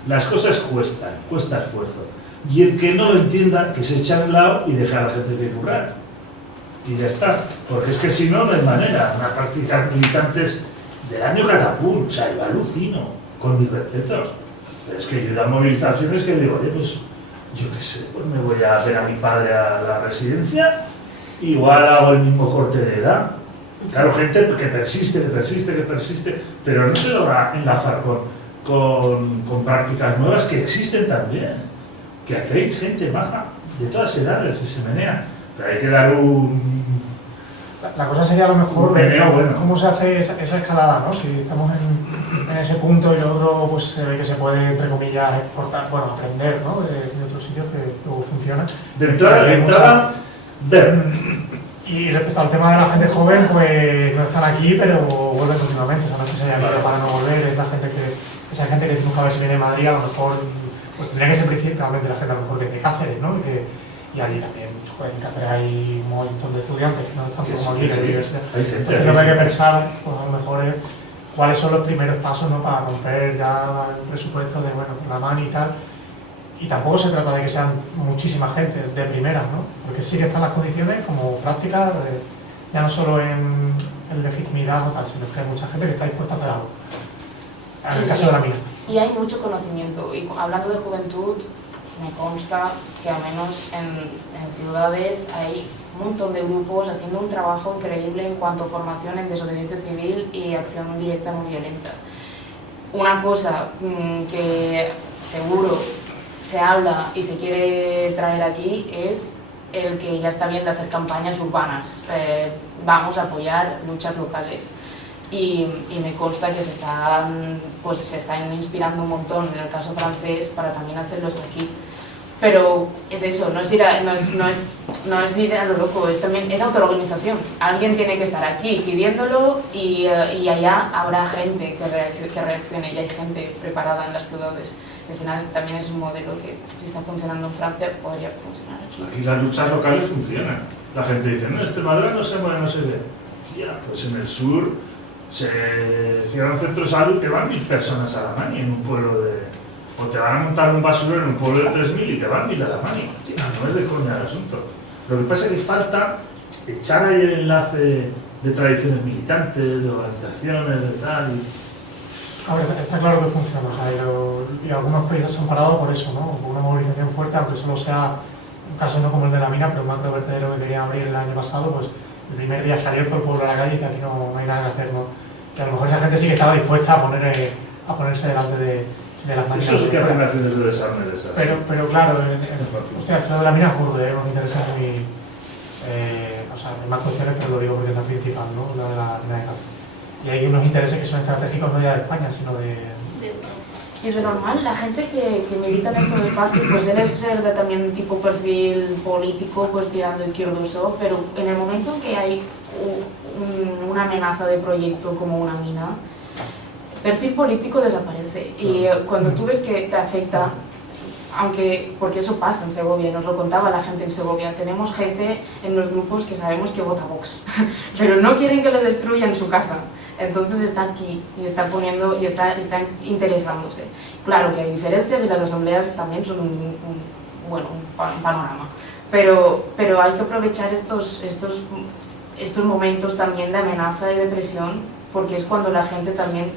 Las cosas cuesta esfuerzo. Y el que no lo entienda, que se echa a un lado y deja a la gente que currar. Y ya está. Porque es que si no, no hay manera. Unas prácticas militantes del año catapult, o sea, yo alucino, con mis respetos. Pero es que yo he ido a movilizaciones que digo, oye, pues yo qué sé, pues me voy a ver a mi padre a la residencia, igual hago el mismo corte de edad. Claro, gente que persiste, pero no se logra enlazar con prácticas nuevas que existen también. Que aquí hay gente maja de todas edades que se menea, pero hay que dar La cosa sería a lo mejor meneo bueno. cómo se hace esa escalada, ¿no? Si estamos en ese punto y lo otro pues se ve que se puede, entre comillas, exportar, bueno, aprender, ¿no? De otros sitios que luego funcionan. De entrada, ver. Y respecto al tema de la gente joven, pues no están aquí, pero vuelven continuamente. O sea, no es que se haya ido para no volver, es la gente esa gente que nunca ve si viene de Madrid, a lo mejor pues tendría que ser principalmente la gente a lo mejor que es de Cáceres, ¿no? Y allí también, joder, en Cáceres hay un montón de estudiantes que no están como aquí en la universidad. Entonces lo que hay que pensar, pues a lo mejor es cuáles son los primeros pasos, ¿no? Para romper ya el presupuesto de, bueno, la mano y tal. Y tampoco se trata de que sean muchísima gente de primera, ¿no? Porque sí que están las condiciones como prácticas, ya no solo en legitimidad o tal, sino que hay mucha gente que está dispuesta a hacer algo. En el caso de la mina. Y hay mucho conocimiento. Y hablando de juventud, me consta que al menos en ciudades hay un montón de grupos haciendo un trabajo increíble en cuanto a formación en desobediencia civil y acción directa no violenta. Una cosa que seguro se habla y se quiere traer aquí es el que ya está bien de hacer campañas urbanas. Vamos a apoyar luchas locales. Y me consta que se están inspirando un montón en el caso francés para también hacerlo aquí. Pero es eso, no es ir a lo loco, es autoorganización. Alguien tiene que estar aquí pidiéndolo y allá habrá gente que reaccione y hay gente preparada en las ciudades. Al final también es un modelo que si está funcionando en Francia podría funcionar aquí. Aquí las luchas locales funcionan. La gente dice, no, Extremadura no se mueve, no se ve. Ya, pues en el sur se cierra un centro de salud y te van 1000 personas a Alamani en un pueblo de... O te van a montar un basurero en un pueblo de 3000 y te van 1000 a Alamani. No es de coña el asunto. Lo que pasa es que falta echar ahí el enlace de tradiciones militantes, de organizaciones, de tal. Ahora, está claro que funciona, y algunos países se han parado por eso, ¿no? Por una movilización fuerte, aunque solo sea un caso no como el de la mina, pero un macro vertedero que querían abrir el año pasado, pues el primer día salió todo el pueblo a la calle y dice, aquí no hay nada que hacer, ¿no? Y a lo mejor esa gente sí que estaba dispuesta a ponerse delante de las máquinas. Eso sí que hacen acciones de desarme de esas. Pero claro, hostia, lo de la mina es gordo, nos interesa muy... o sea, hay más cuestiones, pero lo digo porque es la principal, ¿no? La de la mina de Cáceres. Y hay unos intereses que son estratégicos no ya de España, sino de... Y de normal, la gente que milita en esto del espacio, pues suele ser también tipo perfil político, pues tirando izquierdoso, pero en el momento en que hay una amenaza de proyecto como una mina, perfil político desaparece. Y cuando tú ves que te afecta, porque eso pasa en Segovia, nos lo contaba la gente en Segovia, tenemos gente en los grupos que sabemos que vota Vox, pero no quieren que le destruyan su casa. Entonces está aquí y está poniendo y está interesándose. Claro que hay diferencias y las asambleas también son un panorama, pero hay que aprovechar estos momentos también de amenaza y de presión, porque es cuando la gente también,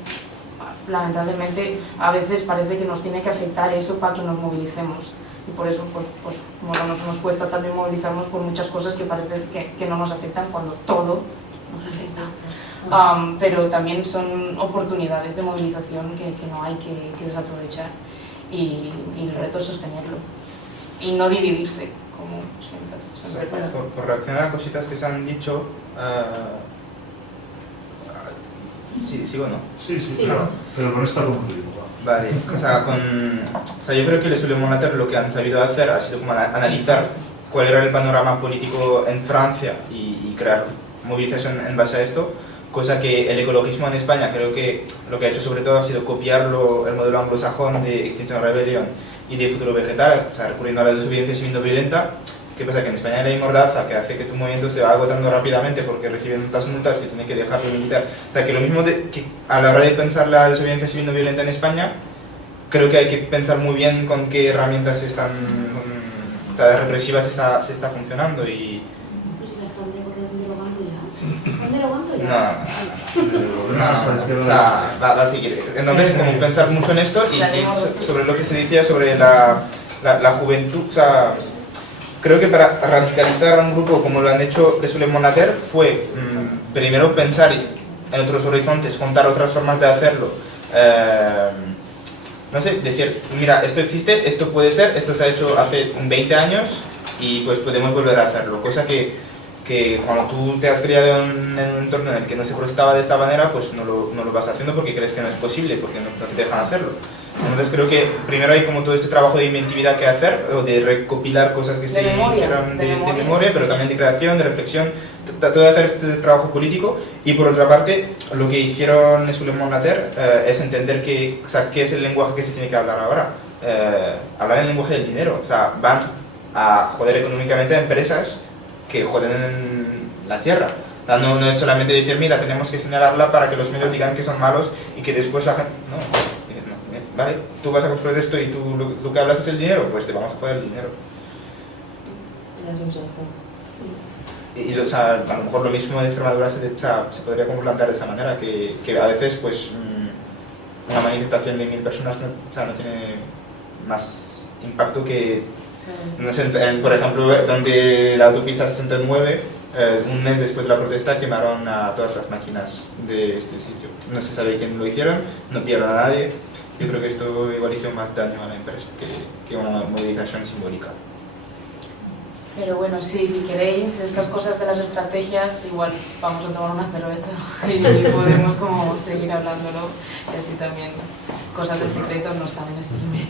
lamentablemente, a veces parece que nos tiene que afectar eso para que nos movilicemos. Y por eso, pues bueno, nos cuesta también movilizarnos por muchas cosas que parece que no nos afectan cuando todo nos afecta. Pero también son oportunidades de movilización que no hay que desaprovechar y el reto es sostenerlo y no dividirse, como siempre. Por reaccionar a cositas que se han dicho, ¿sí, sigo o no? Sí, claro, pero con esto concluimos. Vale, o sea, yo creo que les suele Monater lo que han sabido hacer ha sido como analizar cuál era el panorama político en Francia y crear movilización en base a esto, cosa que el ecologismo en España creo que lo que ha hecho sobre todo ha sido copiarlo el modelo anglosajón de Extinction Rebellion y de Futuro Vegetal, o sea, recurriendo a la desobediencia civil no violenta. ¿Qué pasa? Que en España hay ley mordaza que hace que tu movimiento se va agotando rápidamente porque reciben tantas multas que tiene que dejar de militar. O sea, que lo mismo que a la hora de pensar la desobediencia civil no violenta en España, creo que hay que pensar muy bien con qué herramientas represivas se está funcionando y... Pues si la están derogando ya. ¿Están derogando ya? No. O sea, va a seguir. Entonces, como pensar mucho en esto y sobre lo que se decía sobre la juventud, o sea, creo que para radicalizar a un grupo como lo han hecho Les Souleymane la Terre fue primero pensar en otros horizontes, contar otras formas de hacerlo. No sé, decir, mira, esto existe, esto puede ser, esto se ha hecho hace 20 años y pues podemos volver a hacerlo. Cosa que cuando tú te has criado en un entorno en el que no se prestaba de esta manera, pues no lo vas haciendo porque crees que no es posible, porque no te dejan hacerlo. Entonces creo que primero hay como todo este trabajo de inventividad que hacer, o de recopilar cosas que se hicieron de memoria, pero también de creación, de reflexión, todo de hacer este trabajo político. Y por otra parte, lo que hicieron Les Souleymane la Terre es entender qué es el lenguaje que se tiene que hablar ahora. Hablar el lenguaje del dinero, o sea, van a joder económicamente a empresas que joden en la tierra. No es solamente decir, mira, tenemos que señalarla para que los medios digan que son malos y que después la gente... No, vale, tú vas a construir esto y tú lo que hablas es el dinero, pues te vamos a joder el dinero. O sea, a lo mejor lo mismo en Extremadura se podría como plantear de esa manera, que a veces pues una manifestación de 1000 personas no tiene más impacto que... No sé, por ejemplo, donde la autopista 69, un mes después de la protesta quemaron a todas las máquinas de este sitio. No se sabe quién lo hicieron, no pillaron a nadie. Yo creo que esto igual hizo más daño a la empresa que una movilización simbólica. Pero bueno, sí, si queréis, estas cosas de las estrategias, igual vamos a tomar una cerveza y podemos como seguir hablándolo, y así también cosas del secreto no están en streaming.